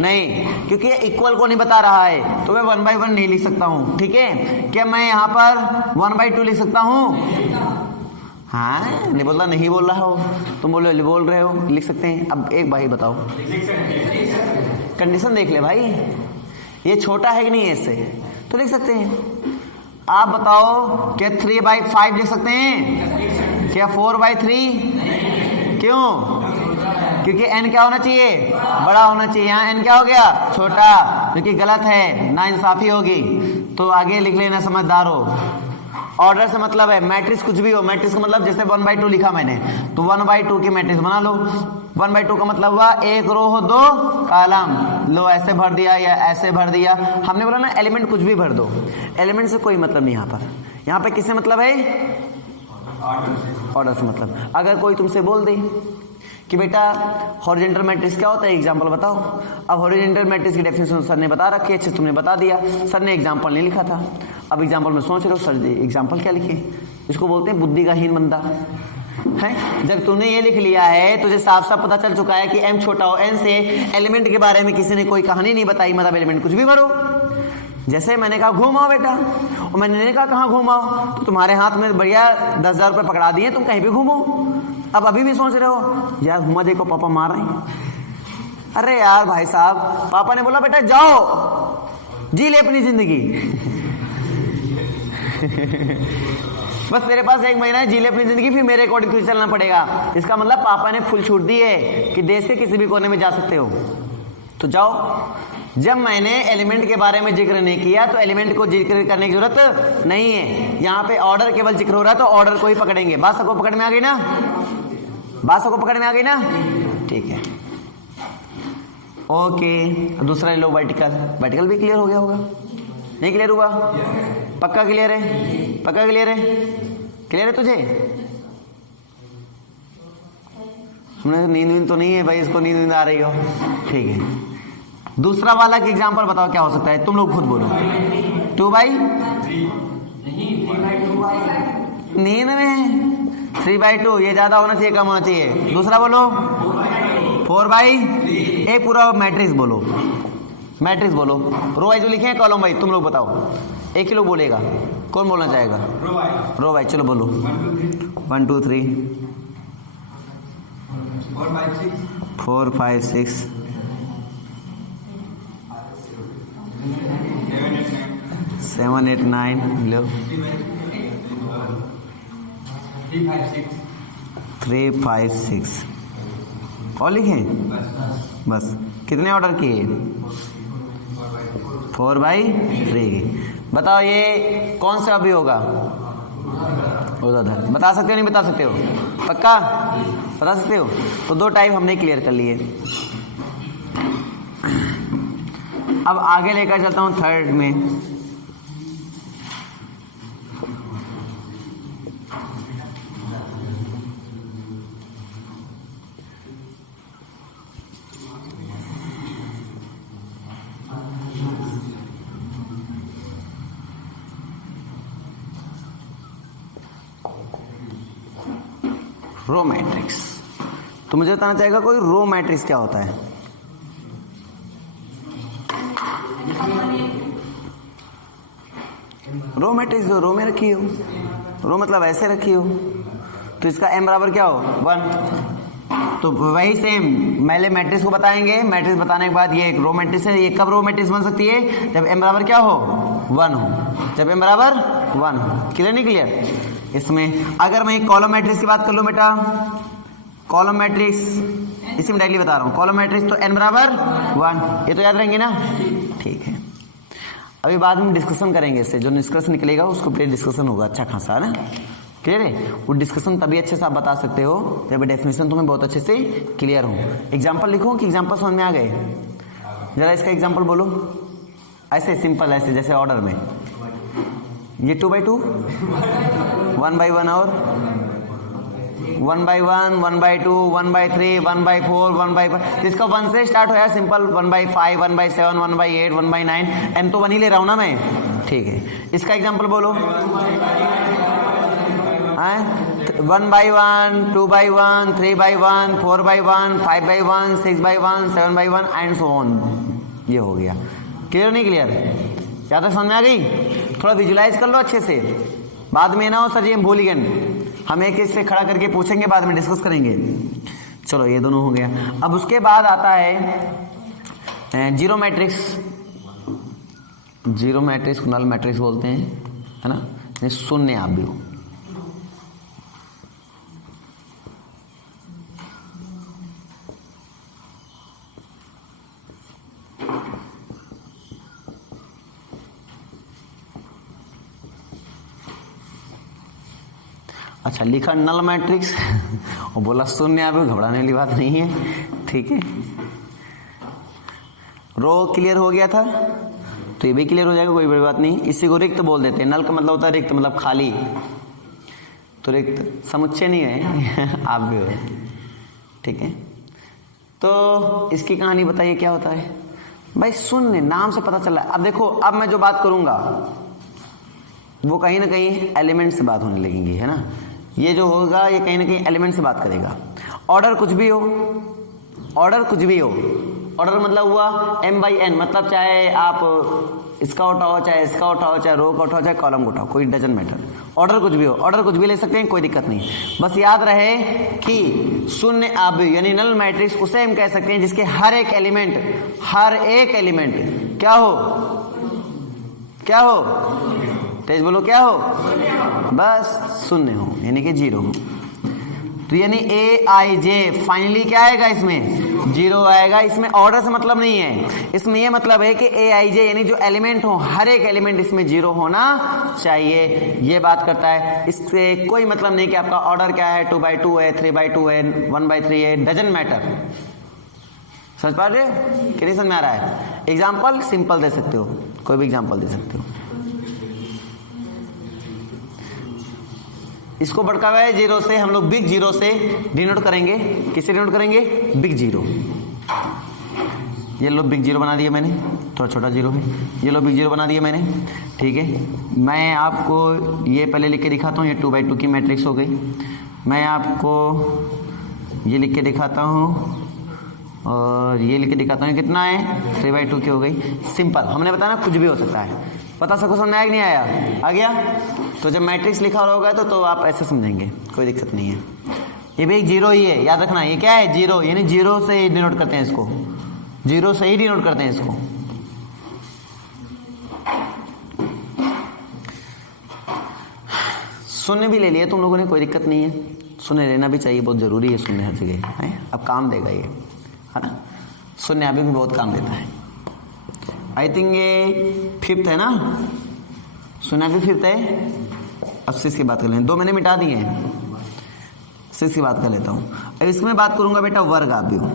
नहीं, क्योंकि इक्वल को नहीं बता रहा है तो मैं 1/1 नहीं लिख सकता हूं, ठीक है। क्या मैं यहाँ पर 1/2 लिख सकता हूं, हाँ, नहीं बोल रहा हो तुम, बोल रहे हो, लिख सकते हैं। अब एक भाई बताओ, कंडीशन देख ले भाई, ये छोटा है कि नहीं है, इससे तो लिख सकते हैं। आप बताओ क्या 3/5 लिख सकते हैं, क्या 4/3, क्यों, क्योंकि n क्या होना चाहिए, बड़ा होना चाहिए। यहाँ n क्या हो गया, छोटा, क्योंकि गलत है, नाइंसाफी होगी। तो आगे लिख लेना, समझदार हो। ऑर्डर से मतलब है मैट्रिक्स कुछ भी हो, मैट्रिक्स का मतलब जैसे 1/2 लिखा मैंने, तो 1/2 की मैट्रिक्स बना लो। 1/2 का मतलब हुआ एक रो हो 2 कॉलम, लो ऐसे भर दिया या ऐसे भर दिया। हमने बोला ना एलिमेंट कुछ भी भर दो, एलिमेंट से कोई मतलब नहीं। यहाँ पे किससे मतलब है, ऑर्डर से मतलब। अगर कोई तुमसे बोल दे कि बेटा हॉरिजॉन्टल मैट्रिक्स क्या होता है, एग्जांपल बताओ। अब हॉरिजॉन्टल मैट्रिक्स की डेफिनेशन सर ने बता रखी है, अच्छे से तुमने बता दिया, सर ने एग्जांपल नहीं लिखा था। अब एग्जांपल में सोच रहे हो, सर एग्जांपल क्या लिखे, इसको बोलते हैं बुद्धि का हीन बंदा है। जब तूने ये लिख लिया है, तुझे साफ साफ पता चल चुका है कि m छोटा हो n से, एलिमेंट के बारे में किसी ने कोई कहानी नहीं बताई, मतलब एलिमेंट कुछ भी भरो। जैसे मैंने कहा घूमाओ बेटा, और मैंने नहीं कहा कहाँ घूमाओ, तो तुम्हारे हाथ में बढ़िया 10,000 रुपये पकड़ा दिए, तुम कहीं भी घूमो। अब अभी भी सोच रहे हो यार घुमा देखो पापा मार रहे हैं। अरे यार भाई साहब, पापा ने बोला बेटा जाओ जी ले अपनी जिंदगी बस तेरे पास 1 महीना है, जी ले अपनी जिंदगी, फिर मेरे अकॉर्डिंग तुझे चलना पड़ेगा। इसका मतलब पापा ने फुल छूट दी है कि देश के किसी भी कोने में जा सकते हो, तो जाओ। जब मैंने एलिमेंट के बारे में जिक्र नहीं किया तो एलिमेंट को जिक्र करने की जरूरत नहीं है। यहाँ पे ऑर्डर केवल जिक्र हो रहा है, तो ऑर्डर को ही पकड़ेंगे। बात सबको पकड़ में आ गई ना, बात सबको पकड़ में आ गई ना, ठीक है, ओके। दूसरा लो वर्टिकल भी क्लियर हो गया होगा, नहीं क्लियर हुआ, पक्का क्लियर है, पक्का क्लियर है, क्लियर है तुझे। हमने नींद तो नहीं है भाई, इसको नींद आ रही हो, ठीक है। दूसरा वाला की एग्जांपल बताओ क्या हो सकता है, तुम लोग खुद बोलो। 2/3 नींद में 3/2, ये ज्यादा होना चाहिए कम होना चाहिए। दूसरा बोलो 4/3, एक पूरा मैट्रिक्स बोलो, मैट्रिक्स बोलो। रो वाइज जो लिखे हैं, कॉलम वाइज तुम लोग बताओ, एक ही लोग बोलेगा, कौन बोलना चाहेगा, रो वाइज, चलो बोलो। 1 2 3 4 5 6 7 8 9 लो 3 5 6 और लिखें बस। कितने ऑर्डर किए? 4/3। बताओ ये कौन सा अभी होगा? उधर बता सकते हो नहीं बता सकते हो? पक्का बता सकते हो? तो 2 टाइप हमने क्लियर कर लिए। अब आगे लेकर चलता हूं थर्ड में। Row matrix. तो मुझे बताना चाहेगा कोई रो मैट्रिक्स क्या होता है? रो मैट्रिक्स जो रो में रखी हो, रो मतलब ऐसे रखी हो, तो इसका m बराबर क्या हो? 1। तो वही सेम पहले मैट्रिक्स को बताएंगे, मैट्रिक्स बताने के बाद ये एक रो मैट्रिक्स है। ये कब रो मैट्रिक्स बन सकती है? जब m बराबर क्या हो? 1 हो। जब m बराबर 1 हो। क्लियर नहीं क्लियर? इसमें अगर मैं कॉलम मैट्रिक्स की बात कर लूं बेटा, कॉलम मैट्रिक्स इसी में डायरेक्टली बता रहा हूं, कॉलम मैट्रिक्स तो n बराबर 1, ये तो याद रहेंगे ना? ठीक है। अभी बाद में डिस्कशन करेंगे इससे, जो निष्कर्ष निकलेगा उसको प्ले डिस्कशन होगा अच्छा खासा, है ना? क्लियर है? वो डिस्कशन तभी अच्छे से आप बता सकते हो जब डेफिनेशन तुम्हें बहुत अच्छे से क्लियर हो। एग्जाम्पल लिखो कि एग्जाम्पल समझ में आ गए? जरा इसका एग्जाम्पल बोलो, ऐसे सिंपल, ऐसे जैसे ऑर्डर में। ये 2/2 1/1 और 1/1 1/2 1/3 1/4 1/5। इसका 1 से स्टार्ट होया सिंपल, 1/5 1/7 1/8 1/9। n तो 1 ही ले रहा हूं ना मैं, ठीक है। इसका एग्जांपल बोलो। 1/1 2/1 3/1 4/1 5/1 6/1 7/1 एंड सो ऑन। ये हो गया। क्लियर नहीं क्लियर? ज्यादा समझ में आ गई? थोड़ा विजुलाइज कर लो अच्छे से, बाद में ना हो सर जी हम भूल गए। हम एक से खड़ा करके पूछेंगे, बाद में डिस्कस करेंगे। चलो ये दोनों हो गया। अब उसके बाद आता है जीरो मैट्रिक्स। जीरो मैट्रिक्स को नल मैट्रिक्स बोलते हैं, है ना? शून्य आप भी हो। अच्छा, लिखा नल मैट्रिक्स और बोला शून्य, आप घबराने वाली बात नहीं है, ठीक है। रो क्लियर हो गया था, तो ये भी क्लियर हो जाएगा, कोई बड़ी बात नहीं। इसी को रिक्त बोल देते हैं। नल का मतलब होता है रिक्त, मतलब खाली। तो रिक्त समुच्चय नहीं है आप भी हो, ठीक है। तो इसकी कहानी बताइए क्या होता है भाई? शून्य नाम से पता चला है। अब देखो, अब मैं जो बात करूंगा वो कहीं ना कहीं एलिमेंट से बात होने लगेंगी, है ना? ये जो होगा ये कहीं ना कहीं एलिमेंट से बात करेगा। ऑर्डर कुछ भी हो, ऑर्डर कुछ भी हो, ऑर्डर मतलब हुआ m/n, मतलब चाहे आप इसका उठाओ, चाहे इसका उठाओ, चाहे रो का उठाओ, चाहे कॉलम का उठाओ, कोई डजंट मैटर। ऑर्डर कुछ भी हो, ऑर्डर कुछ भी ले सकते हैं, कोई दिक्कत नहीं। बस याद रहे कि शून्य आव्यूह यानी नल मैट्रिक्स उसे हम कह सकते हैं जिसके हर एक एलिमेंट क्या हो? क्या हो? तेज बोलो, क्या हो? बस शून्य हो, यानी कि 0 हो। तो यानी Aij फाइनली क्या आएगा? इसमें 0 आएगा। इसमें ऑर्डर से मतलब नहीं है, इसमें ये मतलब है कि Aij यानी जो एलिमेंट हो, हर एक एलिमेंट इसमें 0 होना चाहिए। ये बात करता है। इससे कोई मतलब नहीं कि आपका ऑर्डर क्या है, 2/2 है, 3/2 है, 1/3 है, डजंट मैटर। समझ पा रहे हो कि नहीं समझ में आ रहा है? एग्जाम्पल सिंपल दे सकते हो, कोई भी एग्जाम्पल दे सकते हो। इसको भड़का हुआ है 0 से, हम लोग बिग 0 से डिनोट करेंगे। किससे डिनोट करेंगे? बिग 0। ये लो बिग 0 बना दिया मैंने, थोड़ा छोटा 0 है। ये लो बिग 0 बना दिया मैंने, ठीक है। मैं आपको ये पहले लिख के दिखाता हूँ। ये 2/2 की मैट्रिक्स हो गई। मैं आपको ये लिख के दिखाता हूँ और ये लिख के दिखाता हूँ। कितना है? 3/2 की हो गई। सिंपल, हमने बताया ना कुछ भी हो सकता है। पता सबको समझ में आया कि नहीं आया? आ गया? तो जब मैट्रिक्स लिखा होगा तो आप ऐसे समझेंगे, कोई दिक्कत नहीं है। ये भी एक 0 ही है, याद रखना। ये क्या है? 0, यानी 0 से ही डिनोट करते हैं इसको, 0 से ही डिनोट करते हैं इसको। शून्य भी ले लिया तुम लोगों ने, कोई दिक्कत नहीं है, शून्य लेना भी चाहिए, बहुत जरूरी है शून्य हर जगह है। अब काम देगा ये, है ना, शून्य अभी भी बहुत काम देता है। आई थिंक ये 5th है ना, शून्य भी 5th है। अब 6 की बात कर लें, 2 मैंने मिटा दिए हैं, 6 की बात कर लेता हूँ। अब इसमें बात करूंगा बेटा वर्ग आव्यूह।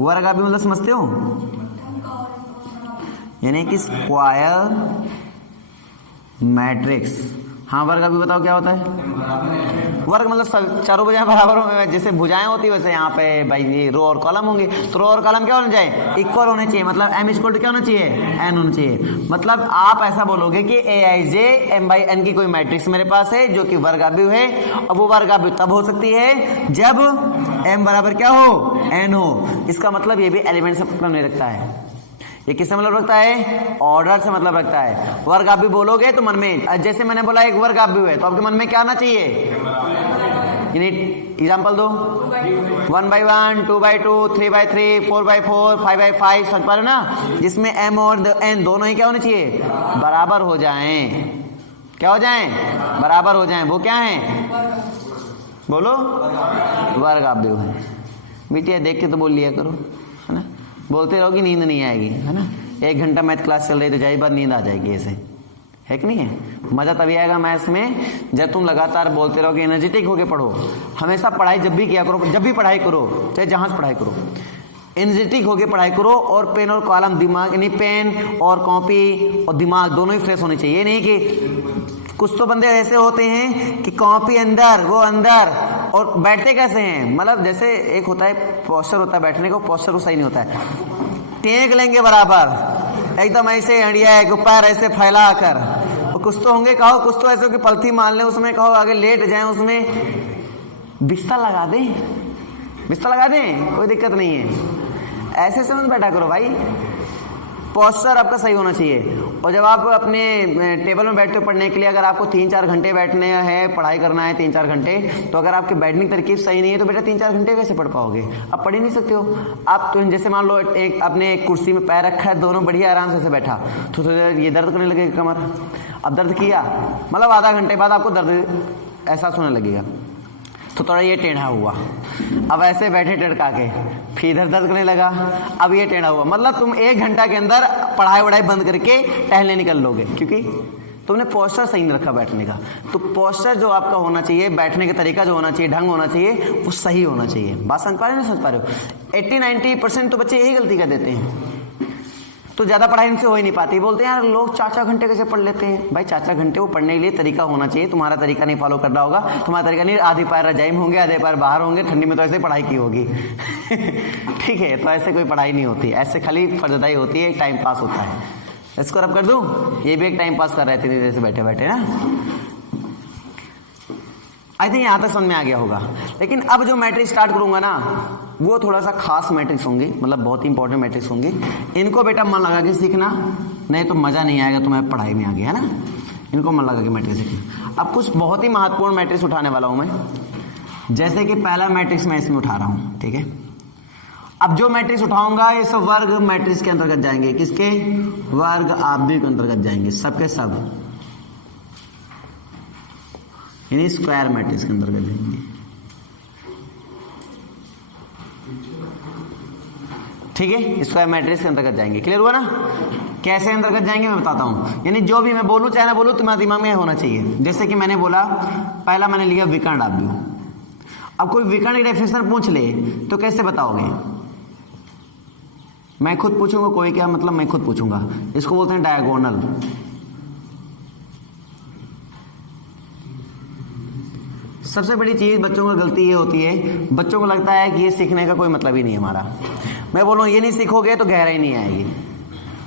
वर्ग आव्यूह मतलब समझते हो, यानी कि स्क्वायर मैट्रिक्स। हाँ वर्ग आव्यूह बताओ क्या होता है। वर्ग मतलब चारों भुजाएं बराबर हो, जैसे भुजाएं होती है वैसे यहाँ पे भाई ये रो और कॉलम होंगे, तो रो और कॉलम क्या होना चाहिए, इक्वल होने चाहिए। मतलब m इक्वल टू क्या होना चाहिए, n होना चाहिए। मतलब आप ऐसा बोलोगे कि aij m/n की कोई मैट्रिक्स मेरे पास है जो कि वर्ग आव्यूह है। अब वो वर्ग आव्यूह तब हो सकती है जब m बराबर क्या हो, n हो। इसका मतलब ये भी एलिमेंट से मतलब नहीं रखता है, ये किससे मतलब रखता है, ऑर्डर से मतलब रखता है। वर्ग आव्यूह बोलोगे तो मन में, जैसे मैंने बोला एक वर्ग आव्यूह है तो आपके मन में क्या आना चाहिए, यानी एग्जांपल दो, 1/1, 2/2, 3/3, 4/4, 5/5, समझ पा रहे हो ना, जिसमें m और n दोनों ही क्या होने चाहिए, बराबर हो जाएं। क्या हो जाएं, बराबर हो जाएं। वो क्या है, बोलो, वर्ग आव्यूह है। बिटिया देख के तो बोल लिया करो, है ना, बोलते रहोगी नींद नहीं आएगी, है ना। 1 घंटा मैथ क्लास चल रही तो जाहिर बात नींद आ जाएगी, ऐसे है कि नहीं है। मजा तभी आएगा मैथ्स में जब तुम लगातार बोलते रहोगे, एनर्जेटिक होके पढ़ो। हमेशा पढ़ाई जब भी किया करो, जब भी पढ़ाई करो, चाहे जहां से पढ़ाई करो, एनर्जेटिक होके पढ़ाई करो। और पेन और कॉलम, दिमाग, यानी पेन और कॉपी और दिमाग दोनों ही फ्रेश होने चाहिए। नहीं कि कुछ तो बंदे ऐसे होते हैं कि कॉपी अंदर, वो अंदर, और बैठते कैसे हैं, मतलब जैसे एक होता है पोस्चर होता है बैठने का, पोस्चर वो सही नहीं होता है। टेक लेंगे बराबर एकदम ऐसे हड़िया है, पैर ऐसे फैला कर। और कुछ तो होंगे, कहो कुछ तो ऐसे कि पलथी मान ले उसमें, कहो आगे लेट जाए उसमें, बिस्तर लगा दें, बिस्तर लगा दें, कोई दिक्कत नहीं है। ऐसे से मत बैठा करो भाई, पोस्चर आपका सही होना चाहिए। और जब आप अपने टेबल में बैठते हो पढ़ने के लिए, अगर आपको 3-4 घंटे बैठने हैं, पढ़ाई करना है 3-4 घंटे, तो अगर आपकी बैठने की तरकीब सही नहीं है तो बेटा 3-4 घंटे कैसे पढ़ पाओगे, आप पढ़ ही नहीं सकते हो। आप तो जैसे मान लो एक आपने एक कुर्सी में पैर रखा है, दोनों बढ़िया आराम से बैठा, तो ये दर्द करने लगेगा कमर। अब दर्द किया मतलब आधा घंटे बाद आपको दर्द एहसास होने लगेगा, तो थोड़ा ये टेढ़ा हुआ, अब ऐसे बैठे टेढ़का के, फिर इधर दर्द करने लगा, अब ये टेढ़ा हुआ। मतलब तुम 1 घंटा के अंदर पढ़ाई वढ़ाई बंद करके टहलने निकल लोगे, क्योंकि तुमने पोस्चर सही नहीं रखा बैठने का। तो पोस्चर जो आपका होना चाहिए, बैठने का तरीका जो होना चाहिए, ढंग होना चाहिए, वो सही होना चाहिए। बात समझ पा रहे हो, नहीं समझ पा रहे हो। 80-90% तो बच्चे यही गलती कर देते हैं, तो ज्यादा पढ़ाई इनसे हो ही नहीं पाती। बोलते हैं यार लोग 4-4 घंटे कैसे पढ़ लेते हैं। भाई 4-4 घंटे वो पढ़ने के लिए तरीका होना चाहिए। तुम्हारा तरीका नहीं फॉलो कर रहा होगा, तुम्हारा तरीका नहीं, आधी पैर रजाई में होंगे, आधे पैर बाहर होंगे, ठंडी में तो ऐसे पढ़ाई की होगी। ठीक है, तो ऐसे कोई पढ़ाई नहीं होती, ऐसे खाली फर्जदाई होती है, टाइम पास होता है। इसको रब कर दूं, ये भी एक टाइम पास कर रहे थे धीरे से बैठे बैठे ना। आई थिंक यहाँ तक समझ में आ गया होगा। लेकिन अब जो मैट्रिक्स स्टार्ट करूंगा ना, वो थोड़ा सा खास मैट्रिक्स होंगी, मतलब बहुत ही इंपॉर्टेंट मैट्रिक्स होंगी। इनको बेटा मन लगा के सीखना, नहीं तो मजा नहीं आएगा तुम्हें पढ़ाई में, आगे है ना। इनको मन लगा के मैट्रिक्स सीखना। अब कुछ बहुत ही महत्वपूर्ण मैट्रिक्स उठाने वाला हूं मैं, जैसे कि पहला मैट्रिक्स मैं इसमें उठा रहा हूं, ठीक है। अब जो मैट्रिक्स उठाऊंगा ये सब वर्ग मैट्रिक्स के अंतर्गत जाएंगे, किसके, वर्ग आव्यूह के अंतर्गत जाएंगे, सबके सब, यानी स्क्वायर मैट्रिक्स के अंतर्गत जाएंगे। ठीक है, स्क्वायर मैट्रिक्स के अंतर्गत जाएंगे। क्लियर हुआ ना, कैसे अंतर्गत जाएंगे मैं बताता हूं। यानी जो भी मैं बोलूं चाहे ना बोलूं, तुम्हारे दिमाग में होना चाहिए। जैसे कि मैंने बोला, पहला मैंने लिया विकर्ण आव्यूह। अब कोई विकर्ण की डेफिनेशन पूछ ले तो कैसे बताओगे, मैं खुद पूछूंगा, कोई क्या मतलब मैं खुद पूछूंगा। इसको बोलते हैं डायगोनल। सबसे बड़ी चीज बच्चों को गलती ये होती है, बच्चों को लगता है कि ये सीखने का कोई मतलब ही नहीं है हमारा। मैं बोलूँ ये नहीं सीखोगे तो गहराई नहीं आएगी,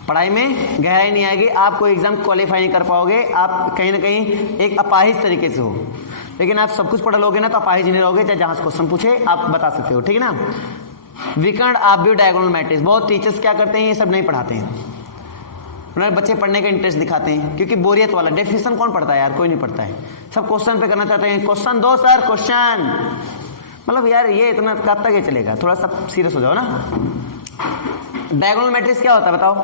पढ़ाई में गहराई नहीं आएगी, आप कोई एग्जाम क्वालिफाई नहीं कर पाओगे, आप कहीं ना कहीं एक अपाहिज तरीके से हो। लेकिन आप सब कुछ पढ़ लोगे ना तो अपाहिज नहीं रहोगे, चाहे जहां से क्वेश्चन पूछे आप बता सकते हो, ठीक है ना। विकर्ण आव्यूह डायगोनल मैट्रिक्स, बहुत टीचर्स क्या करते हैं, ये सब नहीं पढ़ाते हैं, उन्हें बच्चे पढ़ने का इंटरेस्ट दिखाते हैं, क्योंकि बोरियत वाला डेफिनेशन कौन पढ़ता है यार, कोई नहीं पढ़ता है, सब क्वेश्चन पे करना चाहते हैं। क्वेश्चन दो सर, क्वेश्चन, मतलब यार ये इतना कब तक ये चलेगा, थोड़ा सा सीरियस हो जाओ ना। डायगोनल मैट्रिक्स क्या होता है बताओ,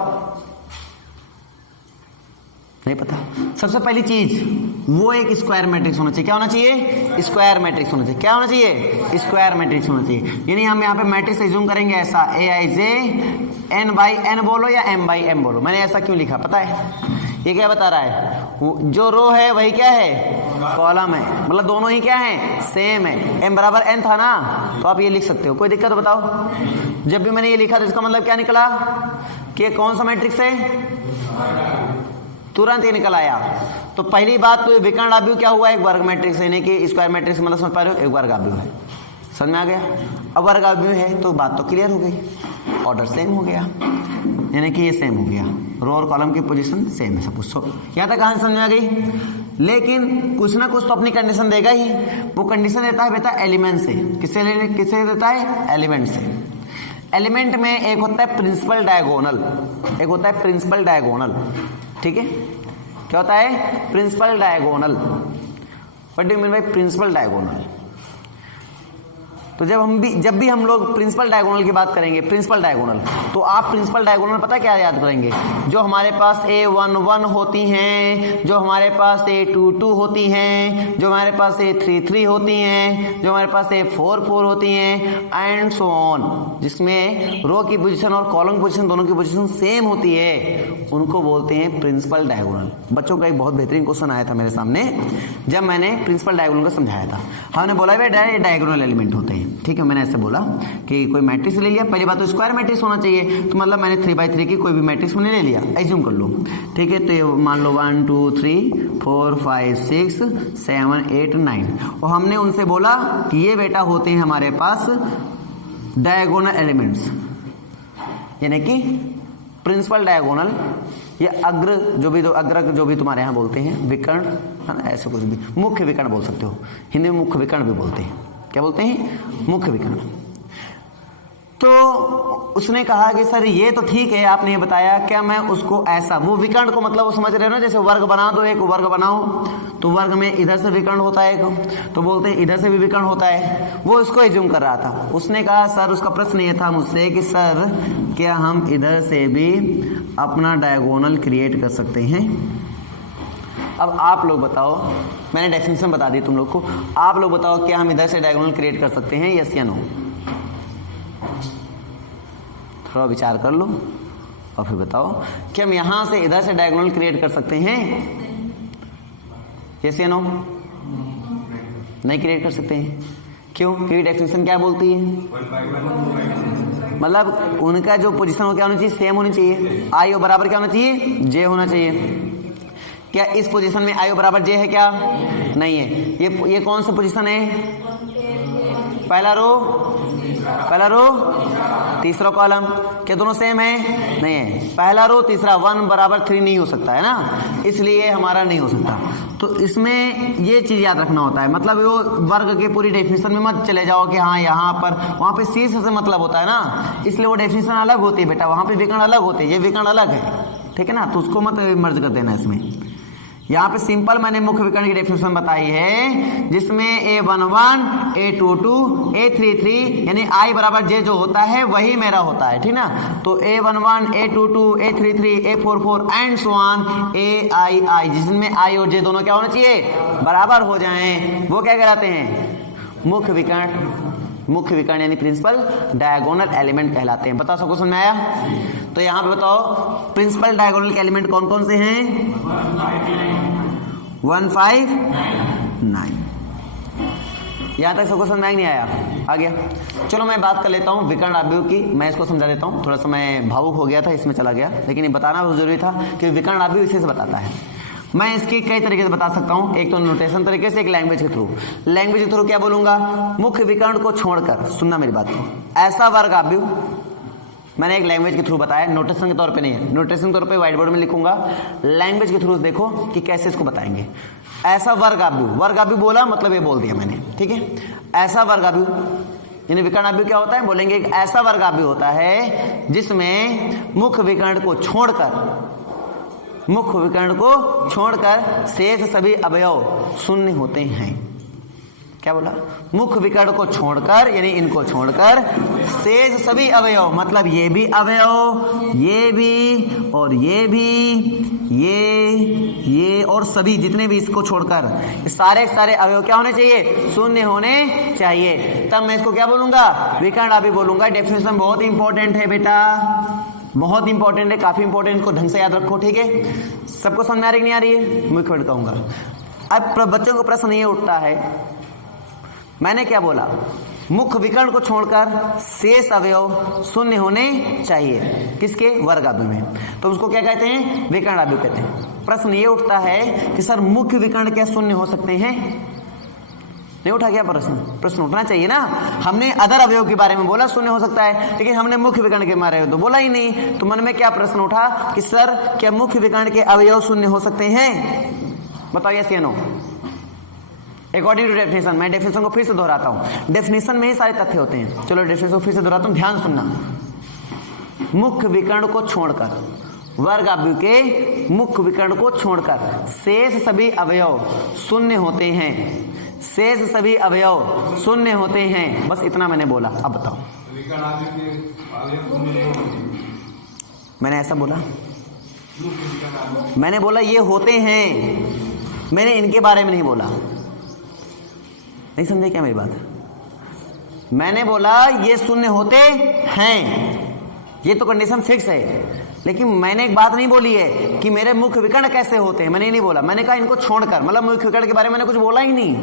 नहीं पता। सबसे पहली चीज वो एक स्क्वायर मैट्रिक्स होना चाहिए। क्या होना चाहिए? स्क्वायर मैट्रिक्स होना चाहिए। क्या होना चाहिए? स्क्वायर मैट्रिक्स होना चाहिए। यानी हम यहाँ पे मैट्रिक्स एज्यूम करेंगे ऐसा, aij n बाई n बोलो या m बाई m बोलो। मैंने ऐसा क्यों लिखा पता है? ये क्या बता रहा है? जो रो है वही क्या है? कॉलम है। मतलब दोनों ही क्या है? सेम है। m बराबर n था ना, तो आप ये लिख सकते हो। कोई दिक्कत बताओ? जब भी मैंने ये लिखा तो इसका मतलब क्या निकला कि कौन सा मैट्रिक्स है? तुरंत ये निकल आया। तो पहली बात तो विकर्ण आव्यूह क्या हुआ? एक वर्ग मैट्रिक्स है, यानी कि स्क्वायर मैट्रिक्स मतलब समझ पा रहे हो? एक वर्ग आव्यूह है। समझ में आ गया? अब वर्ग आव्यूह है तो बात तो क्लियर हो गई, ऑर्डर सेम हो गया, यानी कि ये सेम हो गया, रो और कॉलम की पोजीशन सेम है सब कुछ। यहाँ तक कहानी समझ में आ गई। लेकिन कुछ ना कुछ तो अपनी कंडीशन देगा ही। वो कंडीशन देता है बेटा एलिमेंट से। किससे देता है? एलिमेंट से। एलिमेंट में एक होता है प्रिंसिपल डायगोनल, एक होता है प्रिंसिपल डायगोनल। ठीक है, क्या होता है? Principal diagonal. What do you mean by principal diagonal? तो जब भी हम लोग प्रिंसिपल डायगोनल की बात करेंगे, प्रिंसिपल डायगोनल, तो आप प्रिंसिपल डायगोनल पता क्या याद करेंगे? जो हमारे पास a11 होती हैं, जो हमारे पास a22 होती हैं, जो हमारे पास a33 होती हैं, जो हमारे पास a44 होती हैं, एंड सो ऑन, जिसमें रो की पोजीशन और कॉलम की पोजीशन दोनों की पोजीशन सेम होती है, उनको बोलते हैं प्रिंसिपल डायगोनल। बच्चों का एक बहुत बेहतरीन क्वेश्चन आया था मेरे सामने जब मैंने प्रिंसिपल डायगोनल को समझाया था। हमने बोला भाई डायगोनल एलिमेंट होते हैं। ठीक है, मैंने ऐसे बोला कि कोई मैट्रिक्स ले लिया। पहली बात तो स्क्वायर मैट्रिक्स होना चाहिए, तो मतलब मैंने 3x3 की कोई भी मैट्रिक्स मैंने ले लिया, एज्यूम कर लो। ठीक है, तो ये मान लो 1 2 3 4 5 6 7 8 9, और हमने उनसे बोला कि ये बेटा होते हैं हमारे पास डायगोनल एलिमेंट्स, यानी कि प्रिंसिपल डायगोनल या अग्र जो भी तुम्हारे यहाँ बोलते हैं, विकर्ण है ना, ऐसे कुछ भी, मुख्य विकर्ण बोल सकते हो, हिंदी में मुख्य विकर्ण भी बोलते हैं। क्या बोलते हैं? मुख्य विकर्ण। तो उसने कहा कि सर ये तो ठीक है, आपने ये बताया, क्या मैं उसको ऐसा, वो विकर्ण को मतलब वो समझ रहे हो ना, जैसे वर्ग बना दो, एक वर्ग बनाओ तो वर्ग में इधर से विकर्ण होता है एक, तो बोलते हैं इधर से भी विकर्ण होता है। वो इसको एज्यूम कर रहा था। उसने कहा सर, उसका प्रश्न ये था मुझसे कि सर क्या हम इधर से भी अपना डायगोनल क्रिएट कर सकते हैं? अब आप लोग बताओ, मैंने डेफिनेशन बता दी तुम लोग को, आप लोग बताओ क्या हम इधर से डायगोनल क्रिएट कर सकते हैं? यस या नो? थोड़ा विचार कर लो और फिर बताओ कि हम यहां से इधर से डायगोनल क्रिएट कर सकते हैं? यस या नो? नहीं क्रिएट कर सकते हैं। क्यों? क्योंकि डेफिनेशन क्या बोलती है? मतलब उनका जो पोजीशन हो क्या होनी चाहिए? सेम होनी चाहिए। आई बराबर क्या होना चाहिए? जे होना चाहिए। क्या इस पोजीशन में आई बराबर जे है? क्या नहीं है। ये कौन सा पोजीशन है? पहला रो तीसरा कॉलम। क्या दोनों सेम है? नहीं है। पहला रो तीसरा 1 बराबर 3 नहीं हो सकता है ना, इसलिए हमारा नहीं हो सकता। तो इसमें ये चीज याद रखना होता है। मतलब वो वर्ग के पूरी डेफिनेशन में मत चले जाओ कि हाँ यहाँ पर, वहां पे शीर्ष से मतलब होता है ना, इसलिए वो डेफिनेशन अलग होती है बेटा, वहां पे विकर्ण अलग होते हैं, ये विकर्ण अलग है। ठीक है ना, तो उसको मत मर्ज कर देना इसमें। यहाँ पे सिंपल मैंने मुख्य विकर्ण की डेफिनेशन बताई है, जिसमें a11 a22 a33 यानी i बराबर j जो होता है वही मेरा होता है। ठीक ना, तो a11 a22 a33 a44 and so on ai, जिसमें i और j दोनों क्या होना चाहिए? बराबर हो जाएं। वो क्या कहलाते हैं? मुख्य विकर्ण यानी प्रिंसिपल डायगोनल एलिमेंट कहलाते हैं। बताओ सबको समझ में आया? तो यहाँ पे बताओ प्रिंसिपल डायगोनल के एलिमेंट कौन कौन से हैं? 1 5 9। यहाँ तक सबको समझ में नहीं आया? आ गया। चलो मैं बात कर लेता हूँ विकर्ण आव्यूह की, मैं इसको समझा देता हूँ। थोड़ा सा मैं भावुक हो गया था, इसमें चला गया, लेकिन ये बताना बहुत जरूरी था कि विकर्ण आव्यूह इसी से बताता है। मैं इसकी कई तरीके से बता सकता हूं, एक तो नोटेशन तरीके से, एक लैंग्वेज के थ्रू। लैंग्वेज के थ्रू क्या बोलूंगा? मुख्य विकर्ण को छोड़कर, सुनना मेरी बात को, ऐसा वर्ग आव्यूह, मैंने एक लैंग्वेज के थ्रू बताया, नोटेशन के तौर पे नहीं है, नोटेशन के तौर पे व्हाइट बोर्ड में लिखूंगा, लैंग्वेज के थ्रू देखो कि कैसे इसको बताएंगे। ऐसा वर्ग आव्यूह बोला मतलब ये बोल दिया मैंने। ठीक है, ऐसा वर्ग आव्यूह यानी विकर्ण आव्यूह क्या होता है? बोलेंगे एक ऐसा वर्ग आव्यूह होता है जिसमें मुख्य विकर्ण को छोड़कर शेष सभी अवयव शून्य होते हैं। क्या बोला? मुख्य विकर्ण को छोड़कर, यानी इनको छोड़कर शेष सभी अवयव, मतलब ये भी अवयव, ये भी और ये भी, ये और सभी जितने भी इसको छोड़कर सारे सारे अवयव क्या होने चाहिए? शून्य होने चाहिए। तब मैं इसको क्या बोलूंगा? विकर्ण अभी बोलूंगा। डेफिनेशन बहुत इंपॉर्टेंट है बेटा, बहुत इंपॉर्टेंट है, काफी इंपॉर्टेंट, को ढंग से याद रखो, ठीक है? सबको समझ में आ रही नहीं आ रही है? मुख्य विकर्ण कहूंगा। अब बच्चों को प्रश्न ये उठता है, मैंने क्या बोला? मुख्य विकर्ण को छोड़कर शेष अवयव शून्य होने चाहिए, किसके? वर्ग अवयव में। तो उसको क्या कहते हैं? विकर्ण अवयव कहते हैं। प्रश्न ये उठता है कि सर मुख्य विकर्ण क्या शून्य हो सकते हैं? नहीं उठा क्या प्रश्न? प्रश्न उठना चाहिए ना। हमने अदर अवयव के बारे में बोला शून्य हो सकता है, लेकिन हमने मुख्य विकर्ण के बारे में तो बोला ही नहीं। तो मन में क्या प्रश्न उठा कि सर क्या मुख्य विकर्ण के अवयव शून्य हो सकते हैं? बताओ यस या नो। अकॉर्डिंग टू डेफिनेशन, मैं डेफिनेशन को फिर से दोहराता हूं, डेफिनेशन में ही सारे तथ्य होते हैं। चलो डेफिनेशन को फिर से दोहराता हूं, ध्यान सुनना। मुख्य विकर्ण को छोड़कर, वर्ग अवयव के मुख्य विकर्ण को छोड़कर शेष सभी अवयव शून्य होते हैं, शेष सभी अवयव शून्य होते हैं। बस इतना मैंने बोला। अब बताओ, मैंने ऐसा बोला? मैंने बोला ये होते हैं, मैंने इनके बारे में नहीं बोला। नहीं समझे क्या मेरी बात? मैंने बोला ये शून्य होते हैं, ये तो कंडीशन फिक्स है, लेकिन मैंने एक बात नहीं बोली है कि मेरे मुख्य विकर्ण कैसे होते हैं, मैंने नहीं बोला। मैंने कहा इनको छोड़कर, मतलब मुख्य विकर्ण के बारे में मैंने कुछ बोला ही नहीं।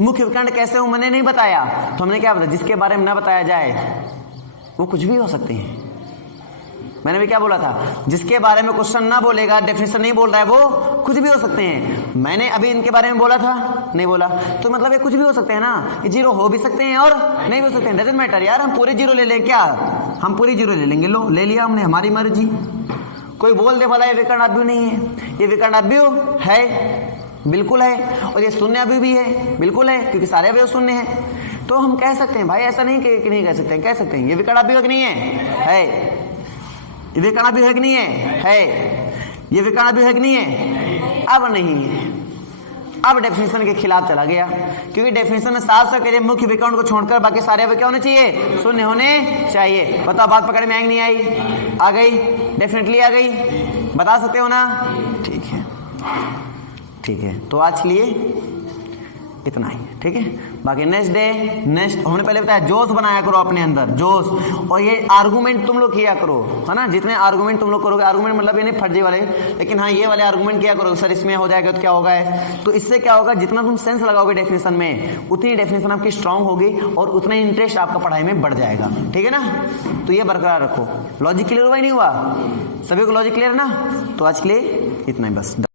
मुख्य विकर्ण कैसे हो मैंने नहीं बताया। तो हमने क्या बताया? जिसके बारे में ना बताया जाए वो कुछ भी हो सकते हैं। मैंने भी क्या बोला था? जिसके बारे में क्वेश्चन ना बोलेगा, डेफिनेशन नहीं बोल रहा है, वो कुछ भी हो सकते हैं। मैंने अभी इनके बारे में बोला था? नहीं बोला। तो मतलब ये कुछ भी हो सकते हैं ना, ये जीरो हो भी सकते हैं और नहीं हो सकते हैं। डजंट मैटर यार, हम पूरे जीरो ले लें क्या? हम पूरी जीरो ले लेंगे। लो ले लिया हमने, हमारी मर्जी। कोई बोल दे भला ये विकर्ण अवयव नहीं है, ये विकर्ण अवयव है, बिल्कुल है। और ये शून्य अवयव भी है, बिल्कुल है, क्योंकि सारे अवयव शून्य है। तो हम कह सकते हैं भाई, ऐसा नहीं कि नहीं कह सकते हैं, कह सकते हैं ये विकर्ण अवयव नहीं है। ये विकर्ण अवयव है कि नहीं है? ये विकर्ण अवयव है कि नहीं है? अब नहीं है। अब डेफिनेशन के खिलाफ चला गया, क्योंकि डेफिनेशन में साफ साफ कह रहे मुख्य विकर्ण को छोड़कर बाकी सारे अवयव क्या होने चाहिए? शून्य होने चाहिए। बताओ बात पकड़ में आई नहीं आई? आ गई? डेफिनेटली आ गई। बता सकते हो ना? ठीक है, ठीक है। तो आज के लिए इतना ही, ठीक है। बाकी नेक्स्ट डे, नेक्स्ट हमने पहले बताया जोश बनाया करो अपने अंदर, जोश। और ये आर्गुमेंट तुम लोग किया करो, है ना। जितने आर्गुमेंट तुम लोग करोगे, आर्गुमेंट मतलब ये नहीं फर्जी वाले, लेकिन हाँ ये वाले आर्गुमेंट किया करो। सर इसमें हो जाएगा तो क्या होगा? तो इससे क्या होगा? जितना तुम सेंस लगाओगे डेफिनेशन में, उतनी डेफिनेशन आपकी स्ट्रांग होगी और उतना इंटरेस्ट आपका पढ़ाई में बढ़ जाएगा, ठीक है ना। तो ये बरकरार रखो। लॉजिक क्लियर हुआ ही नहीं हुआ? सभी को लॉजिक क्लियर है ना? तो आज के लिए इतना ही बस।